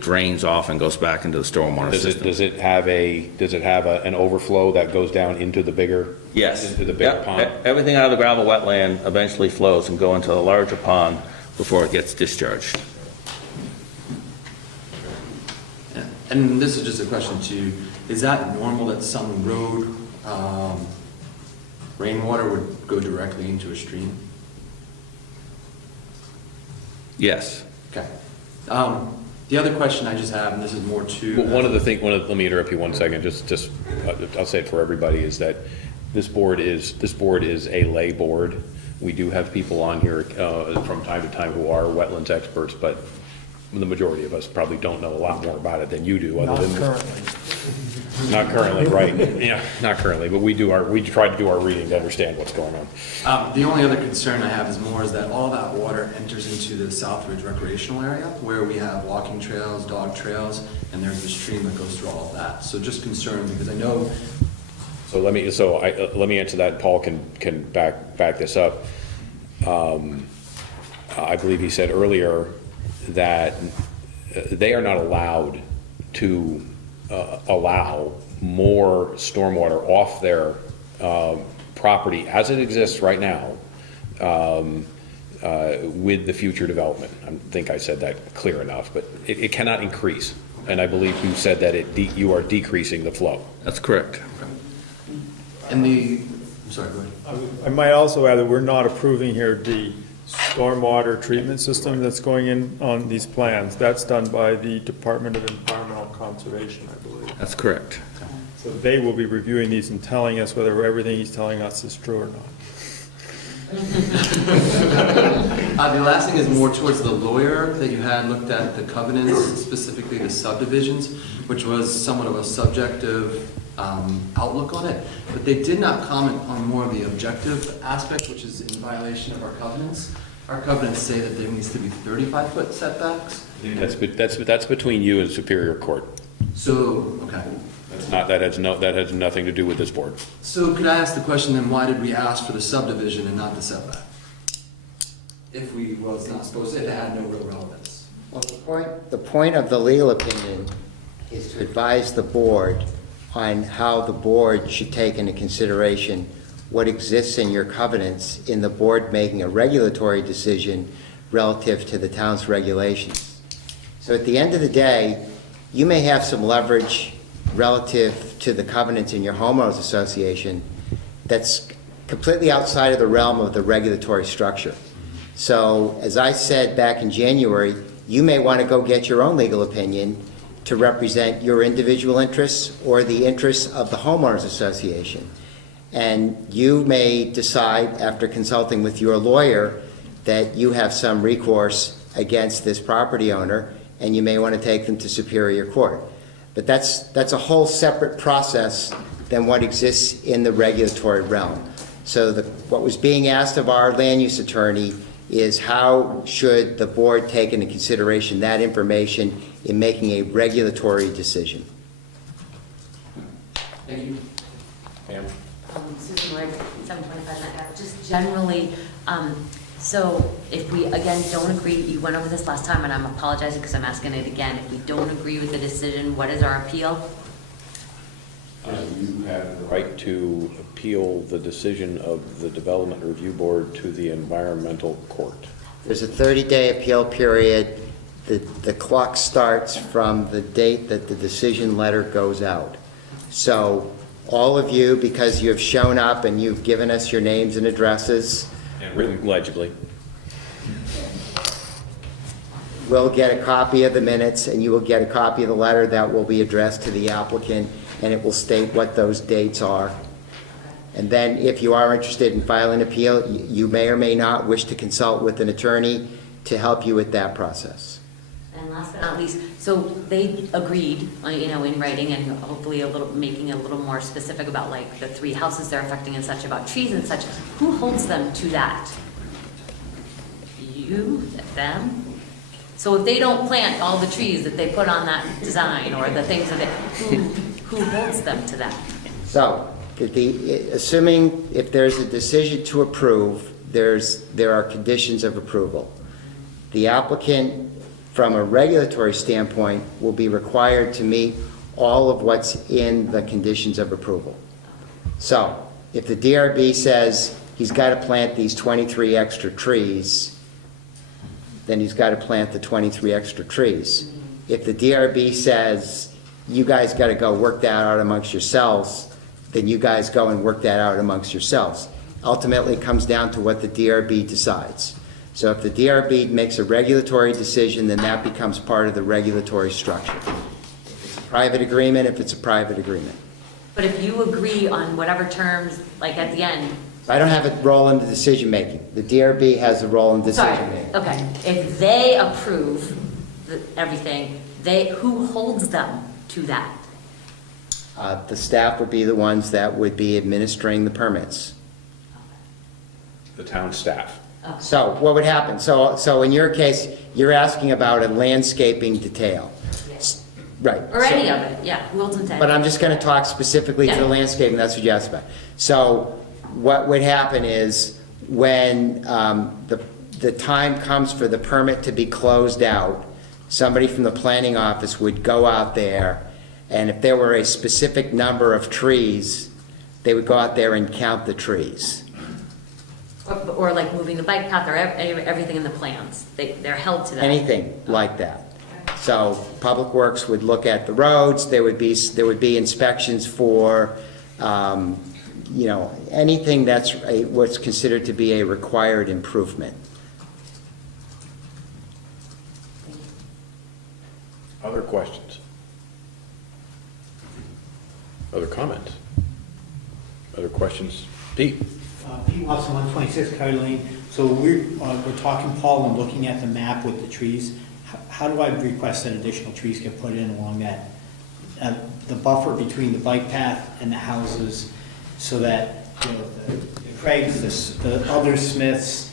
drains off and goes back into the stormwater system. Does it have an overflow that goes down into the bigger? Yes. Into the bigger pond? Everything out of the gravel wetland eventually flows and go into the larger pond before it gets discharged. And this is just a question to you. Is that normal that some road rainwater would go directly into a stream? Yes. Okay. The other question I just have, and this is more to... Let me interrupt you 1 second, just I'll say it for everybody, is that this board is a lay board. We do have people on here from time to time who are wetlands experts, but the majority of us probably don't know a lot more about it than you do. Not currently. Not currently, right. Yeah, not currently, but we try to do our reading to understand what's going on. The only other concern I have is that all that water enters into the Southridge recreational area, where we have walking trails, dog trails, and there's a stream that goes through all of that. So just concerned, because I know... So let me answer that. Paul can back this up. I believe he said earlier that they are not allowed to allow more stormwater off their property as it exists right now with the future development. I think I said that clear enough, but it cannot increase. And I believe you said that you are decreasing the flow. That's correct. And I'm sorry, go ahead. I might also add that we're not approving here the stormwater treatment system that's going in on these plans. That's done by the Department of Environmental Conservation, I believe. That's correct. So they will be reviewing these and telling us whether everything he's telling us is true or not. The last thing is more towards the lawyer that you had looked at the covenants, specifically the subdivisions, which was somewhat of a subjective outlook on it, but they did not comment on more of the objective aspect, which is in violation of our covenants. Our covenants say that there needs to be 35-foot setbacks. That's between you and Superior Court. So, okay. That has nothing to do with this board. So could I ask the question then, why did we ask for the subdivision and not the setback? If we was not supposed to, if it had no real relevance. Well, the point of the legal opinion is to advise the board on how the board should take into consideration what exists in your covenants in the board making a regulatory decision relative to the town's regulations. So at the end of the day, you may have some leverage relative to the covenants in your homeowners association that's completely outside of the realm of the regulatory structure. So as I said back in January, you may want to go get your own legal opinion to represent your individual interests or the interests of the homeowners association. And you may decide, after consulting with your lawyer, that you have some recourse against this property owner, and you may want to take them to Superior Court. But that's a whole separate process than what exists in the regulatory realm. So what was being asked of our land use attorney is how should the board take into consideration that information in making a regulatory decision? Thank you. Pam? Susan Lloyd, 725 Metcalf. Just generally, so if we, again, don't agree, you went over this last time, and I'm apologizing because I'm asking it again. If we don't agree with the decision, what is our appeal? You have the right to appeal the decision of the Development Review Board to the Environmental Court. There's a 30-day appeal period. The clock starts from the date that the decision letter goes out. So all of you, because you have shown up and you've given us your names and addresses, And written legibly. will get a copy of the minutes, and you will get a copy of the letter that will be addressed to the applicant, and it will state what those dates are. And then if you are interested in filing an appeal, you may or may not wish to consult with an attorney to help you with that process. And last but not least, so they agreed, in writing, and hopefully making it a little more specific about like the 3 houses they're affecting and such, about trees and such. Who holds them to that? You, them? So if they don't plant all the trees that they put on that design, or the things that who holds them to that? So, assuming if there's a decision to approve, there are conditions of approval. The applicant, from a regulatory standpoint, will be required to meet all of what's in the conditions of approval. So, if the DRB says he's got to plant these 23 extra trees, then he's got to plant the 23 extra trees. If the DRB says, you guys got to go work that out amongst yourselves, then you guys go and work that out amongst yourselves. Ultimately, it comes down to what the DRB decides. So if the DRB makes a regulatory decision, then that becomes part of the regulatory structure. If it's a private agreement, if it's a private agreement. But if you agree on whatever terms, like at the end. I don't have a role in the decision making. The DRB has a role in decision making. Okay, if they approve everything, who holds them to that? The staff would be the ones that would be administering the permits. The town staff. So what would happen? So in your case, you're asking about a landscaping detail. Yes. Right. Or any of it, yeah, who holds them to it? But I'm just going to talk specifically to the landscaping, that's what you asked about. So what would happen is when the time comes for the permit to be closed out, somebody from the planning office would go out there, and if there were a specific number of trees, they would go out there and count the trees. Or like moving the bike path, or everything in the plans, they're held to that. Anything like that. So Public Works would look at the roads, there would be inspections for, anything that's what's considered to be a required improvement. Other questions? Other comments? Other questions? Pete? Pete Watson, 126 Carter Lane. So we're talking, Paul, and looking at the map with the trees. How do I request that additional trees get put in along that, the buffer between the bike path and the houses, so that, the Craigs, the other Smiths,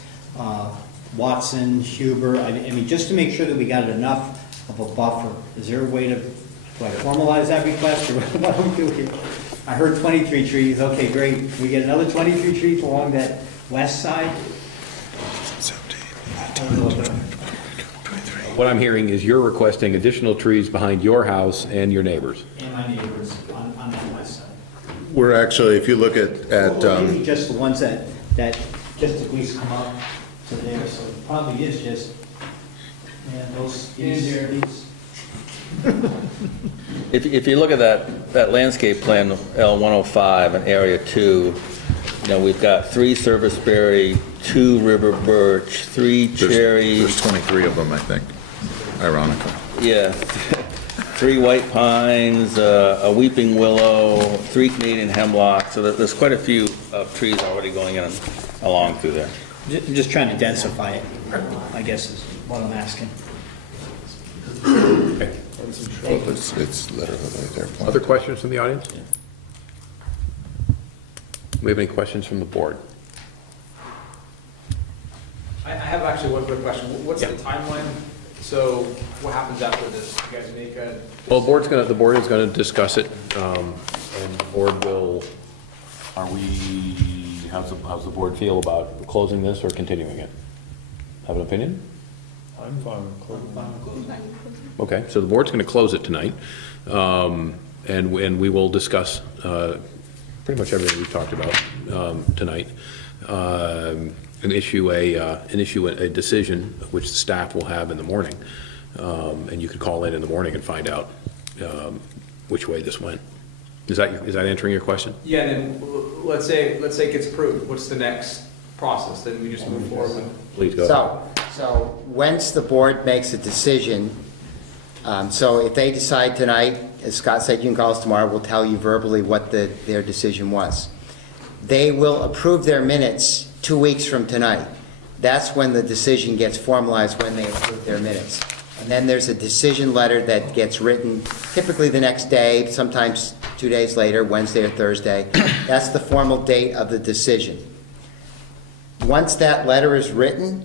Watson, Huber, I mean, just to make sure that we got enough of a buffer. Is there a way to, do I formalize that request, or what do we do here? I heard 23 trees, okay, great. We get another 23 trees along that west side? What I'm hearing is you're requesting additional trees behind your house and your neighbors. And my neighbors on that west side. We're actually, if you look at Or maybe just the ones that just at least come up to there, so it probably is just, these. If you look at that landscape plan, L105 and Area 2, we've got 3 serviceberry, 2 river birch, 3 cherry. There's 23 of them, I think, ironically. Yeah, 3 white pines, a weeping willow, 3 Canadian hemlock, so there's quite a few trees already going in along through there. I'm just trying to densify it, I guess is what I'm asking. Well, it's literally their point. Other questions from the audience? Do we have any questions from the board? I have actually one quick question. What's the timeline? So what happens after this? You guys make a... Well, the board is gonna discuss it, and the board will, how's the board feel about closing this or continuing it? Have an opinion? I'm fine with closing. Okay, so the board's gonna close it tonight, and we will discuss, pretty much everything we've talked about, tonight. And issue a decision, which the staff will have in the morning. And you could call in the morning and find out, which way this went. Is that answering your question? Yeah, and then let's say it gets approved. What's the next process? Then we just move forward. Please go. So once the board makes a decision, so if they decide tonight, as Scott said, you can call us tomorrow, we'll tell you verbally what their decision was. They will approve their minutes 2 weeks from tonight. That's when the decision gets formalized, when they approve their minutes. And then there's a decision letter that gets written typically the next day, sometimes 2 days later, Wednesday or Thursday. That's the formal date of the decision. Once that letter is written,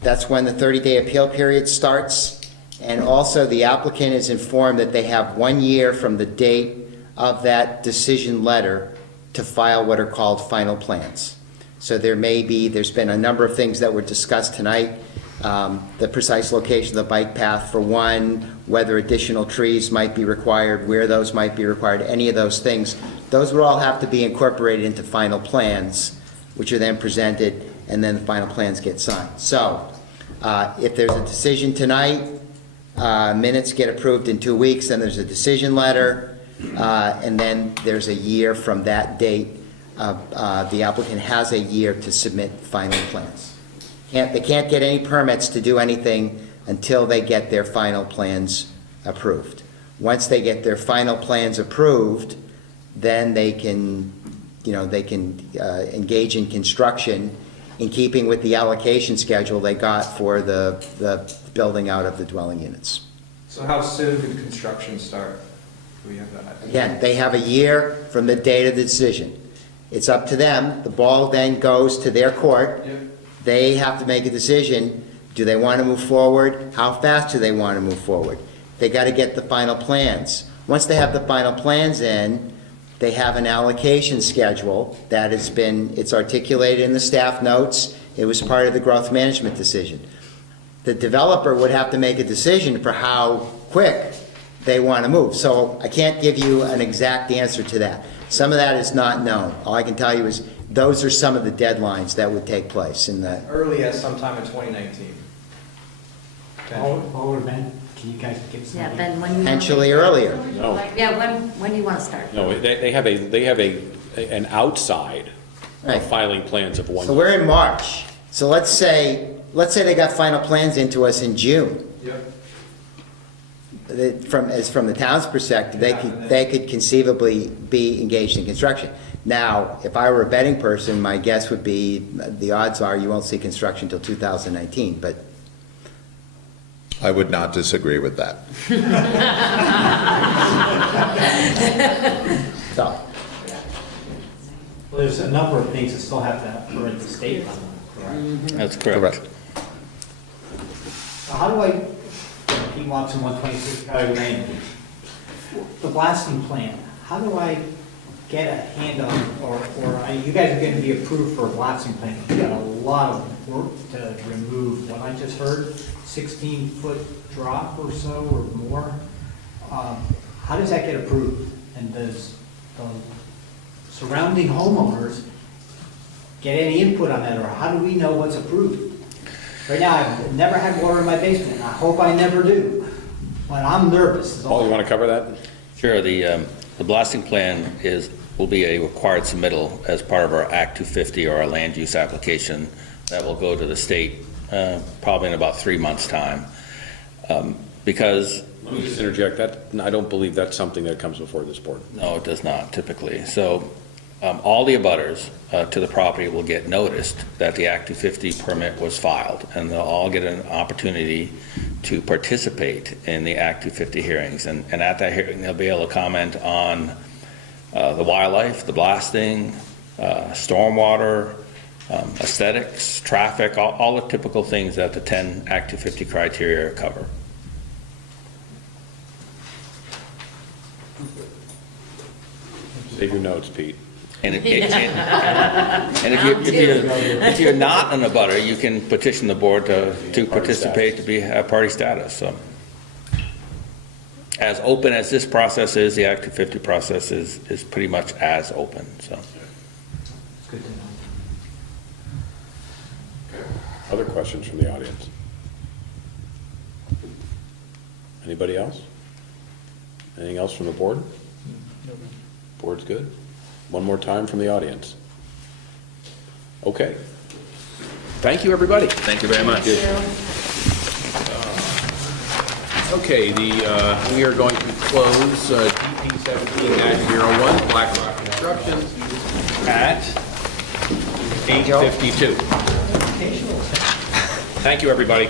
that's when the 30-day appeal period starts. And also the applicant is informed that they have 1 year from the date of that decision letter to file what are called final plans. So there's been a number of things that were discussed tonight. The precise location of the bike path for one, whether additional trees might be required, where those might be required, any of those things. Those would all have to be incorporated into final plans, which are then presented, and then the final plans get signed. So if there's a decision tonight, minutes get approved in 2 weeks, then there's a decision letter, and then there's a year from that date. The applicant has a year to submit final plans. They can't get any permits to do anything until they get their final plans approved. Once they get their final plans approved, then they can engage in construction in keeping with the allocation schedule they got for the building out of the dwelling units. So how soon could construction start? Do we have that? Again, they have a year from the date of the decision. It's up to them. The ball then goes to their court. Yep. They have to make a decision. Do they want to move forward? How fast do they want to move forward? They got to get the final plans. Once they have the final plans in, they have an allocation schedule that it's articulated in the staff notes. It was part of the growth management decision. The developer would have to make a decision for how quick they want to move. So I can't give you an exact answer to that. Some of that is not known. All I can tell you is those are some of the deadlines that would take place in the... Early as sometime in 2019. Or Ben, can you guys give some? Yeah, Ben, when you... Potentially earlier. No. Yeah, when do you want to start? No, they have an outside Right. of filing plans of 1 So year. we're in March. So let's say they got final plans into us in June. Yep. From the town's perspective, they could conceivably be engaged in construction. Now, if I were a betting person, my guess would be the odds are you won't see construction until 2019, but... I would not disagree with that. So, Well, there's a number of things that still have to occur at the state level, correct? That's correct. So how do I, Pete Watson, 126 Coyote Lane, the blasting plan, how do I get a handle, you guys are going to be approved for a blasting plan? You got a lot of work to remove, what I just heard, 16-foot drop or so or more. How does that get approved? And does the surrounding homeowners get any input on that, or how do we know what's approved? Right now, I've never had water in my basement, and I hope I never do, but I'm nervous. is all. Paul, you want to cover that? Sure, the blasting plan will be a required submittal as part of our Act 250 or our land use application that will go to the state probably in about 3 months' time. Because... Let me just interject, I don't believe that's something that comes before this board. No, it does not typically. So all the abutters to the property will get noticed that the Act 250 permit was filed, and they'll all get an opportunity to participate in the Act 250 hearings. And at that hearing, they'll be able to comment on the wildlife, the blasting, stormwater, aesthetics, traffic, all the typical things that the 10 Act 250 criteria cover. Save your notes, Pete. And if you're not an abutter, you can petition the board to participate, to have party status, so. As open as this process is, the Act 250 process is pretty much as open, so. Good to know. Other questions from the audience? Anybody else? Anything else from the board? Board's good? One more time from the audience. Okay. Thank you, everybody. Thank you very much. Okay, we are going to close DP 17-01, Black Rock Construction, at 8:52. Thank you, everybody.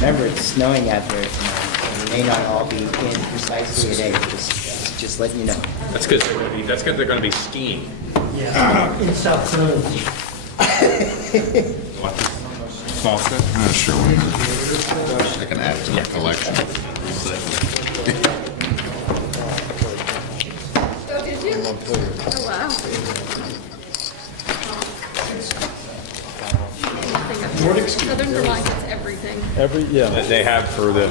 Remember, it's snowing out there tonight. It may not all be in precisely at 8, just letting you know. That's because they're going to be skiing. In South Carolina. Sure, why not? I can add it to my collection. Oh, did you? Oh, wow. Southern Vermont gets everything. Yeah. They have for the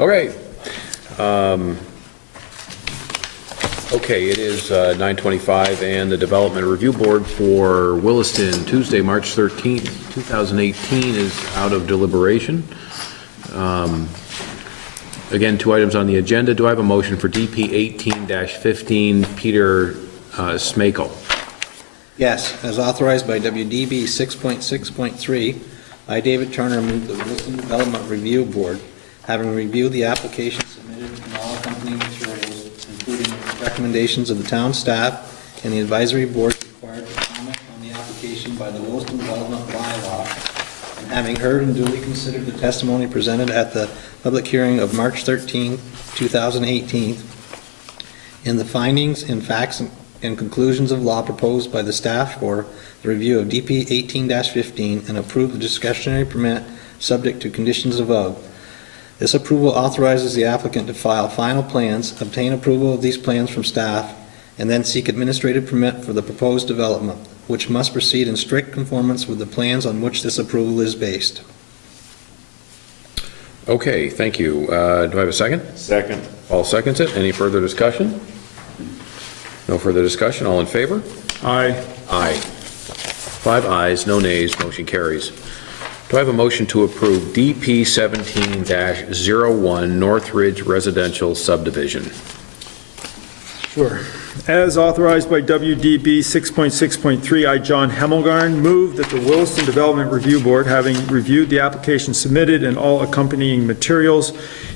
Okay. Okay, it is 9:25, and the Development Review Board for Williston, Tuesday, March 13th, 2018, is out of deliberation. Again, 2 items on the agenda. Do I have a motion for DP 18-15, Peter Smakel? Yes, as authorized by WDB 6.6.3, I, David Turner, move the Williston Development Review Board, having reviewed the application submitted and all accompanying materials, including recommendations of the town staff and the advisory board required to comment on the application by the Williston Development Bylaw, and having heard and duly considered the testimony presented at the public hearing of March 13, 2018, in the findings and facts and conclusions of law proposed by the staff for the review of DP 18-15 and approve the discretionary permit subject to conditions above. This approval authorizes the applicant to file final plans, obtain approval of these plans from staff, and then seek administrative permit for the proposed development, which must proceed in strict conformance with the plans on which this approval is based. Okay, thank you. Do I have a second? Second. Paul seconds it. Any further discussion? No further discussion. All in favor? Aye. Aye. 5 ayes, no nays, motion carries. Do I have a motion to approve DP 17-01 Northridge Residential Subdivision? Sure. As authorized by WDB 6.6.3, I, John Hemmelgarn, move that the Williston Development Review Board, having reviewed the application submitted and all accompanying materials,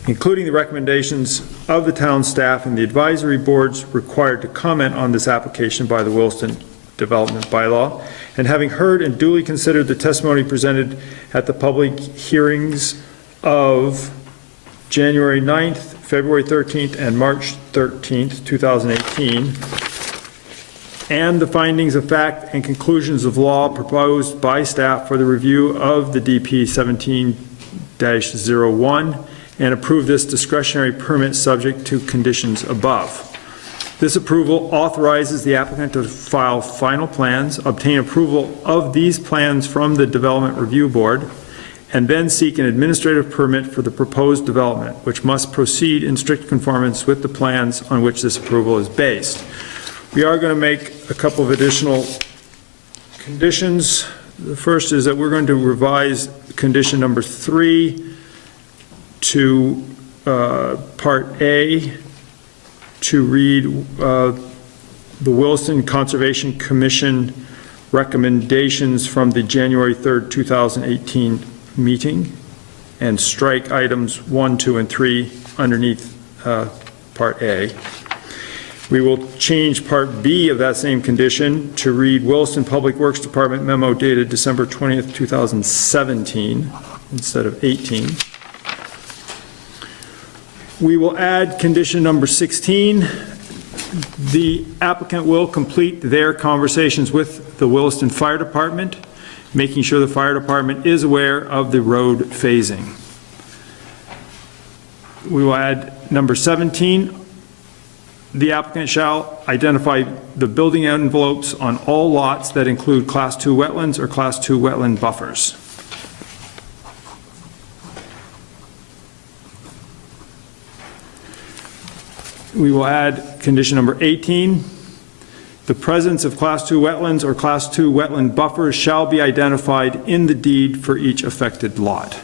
including the recommendations of the town staff and the advisory boards required to comment on this application by the Williston Development Bylaw, and having heard and duly considered the testimony presented at the public hearings of January 9th, February 13th, and March 13th, 2018, and the findings of fact and conclusions of law proposed by staff for the review of the DP 17-01, and approve this discretionary permit subject to conditions above. This approval authorizes the applicant to file final plans, obtain approval of these plans from the Development Review Board, and then seek an administrative permit for the proposed development, which must proceed in strict conformance with the plans on which this approval is based. We are going to make a couple of additional conditions. The first is that we're going to revise condition number 3 to Part A to read the Williston Conservation Commission recommendations from the January 3rd, 2018 meeting, and strike items 1, 2, and 3 underneath Part A. We will change Part B of that same condition to read Williston Public Works Department memo dated December 20th, 2017 instead of 18. We will add condition number 16. The applicant will complete their conversations with the Williston Fire Department, making sure the fire department is aware of the road phasing. We will add number 17. The applicant shall identify the building envelopes on all lots that include Class 2 wetlands or Class 2 wetland buffers. We will add condition number 18. The presence of Class 2 wetlands or Class 2 wetland buffers shall be identified in the deed for each affected lot.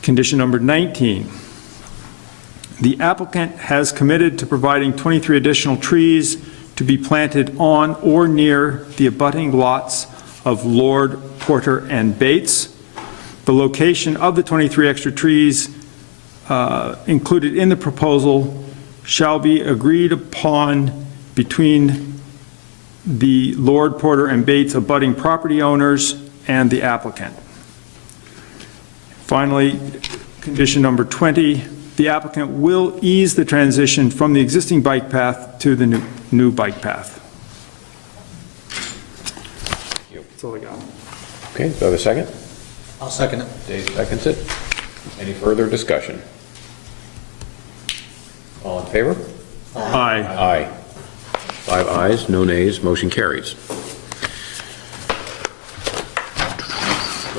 Condition number 19. The applicant has committed to providing 23 additional trees to be planted on or near the abutting lots of Lord, Porter, and Bates. The location of the 23 extra trees included in the proposal shall be agreed upon between the Lord, Porter, and Bates abutting property owners and the applicant. Finally, condition number 20, the applicant will ease the transition from the existing bike path to the new bike path. That's all I got. Okay, do I have a second? I'll second it. Dave seconds it. Any further discussion? All in favor? Aye. Aye. 5 ayes, no nays, motion carries.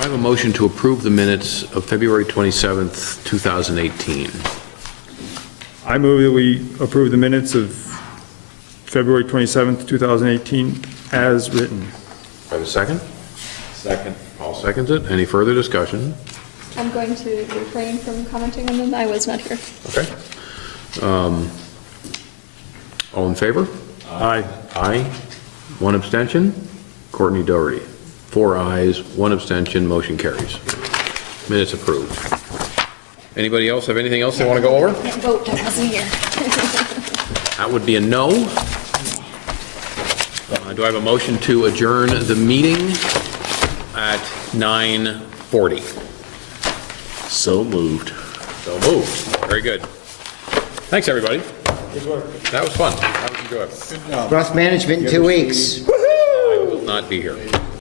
I have a motion to approve the minutes of February 27th, 2018? I move that we approve the minutes of February 27th, 2018, as written. Do I have a second? Second. Paul seconds it. Any further discussion? I'm going to refrain from commenting on them. I was not here. Okay. All in favor? Aye. Aye. One abstention? Courtney Doherty. 4 ayes, 1 abstention, motion carries. Minutes approved. Anybody else have anything else they want to go over? Can't vote, I wasn't here. That would be a no. Do I have a motion to adjourn the meeting at 9:40? So moved. So moved. Very good. Thanks, everybody. That was fun. That was enjoyable. Growth management in 2 weeks. I will not be here.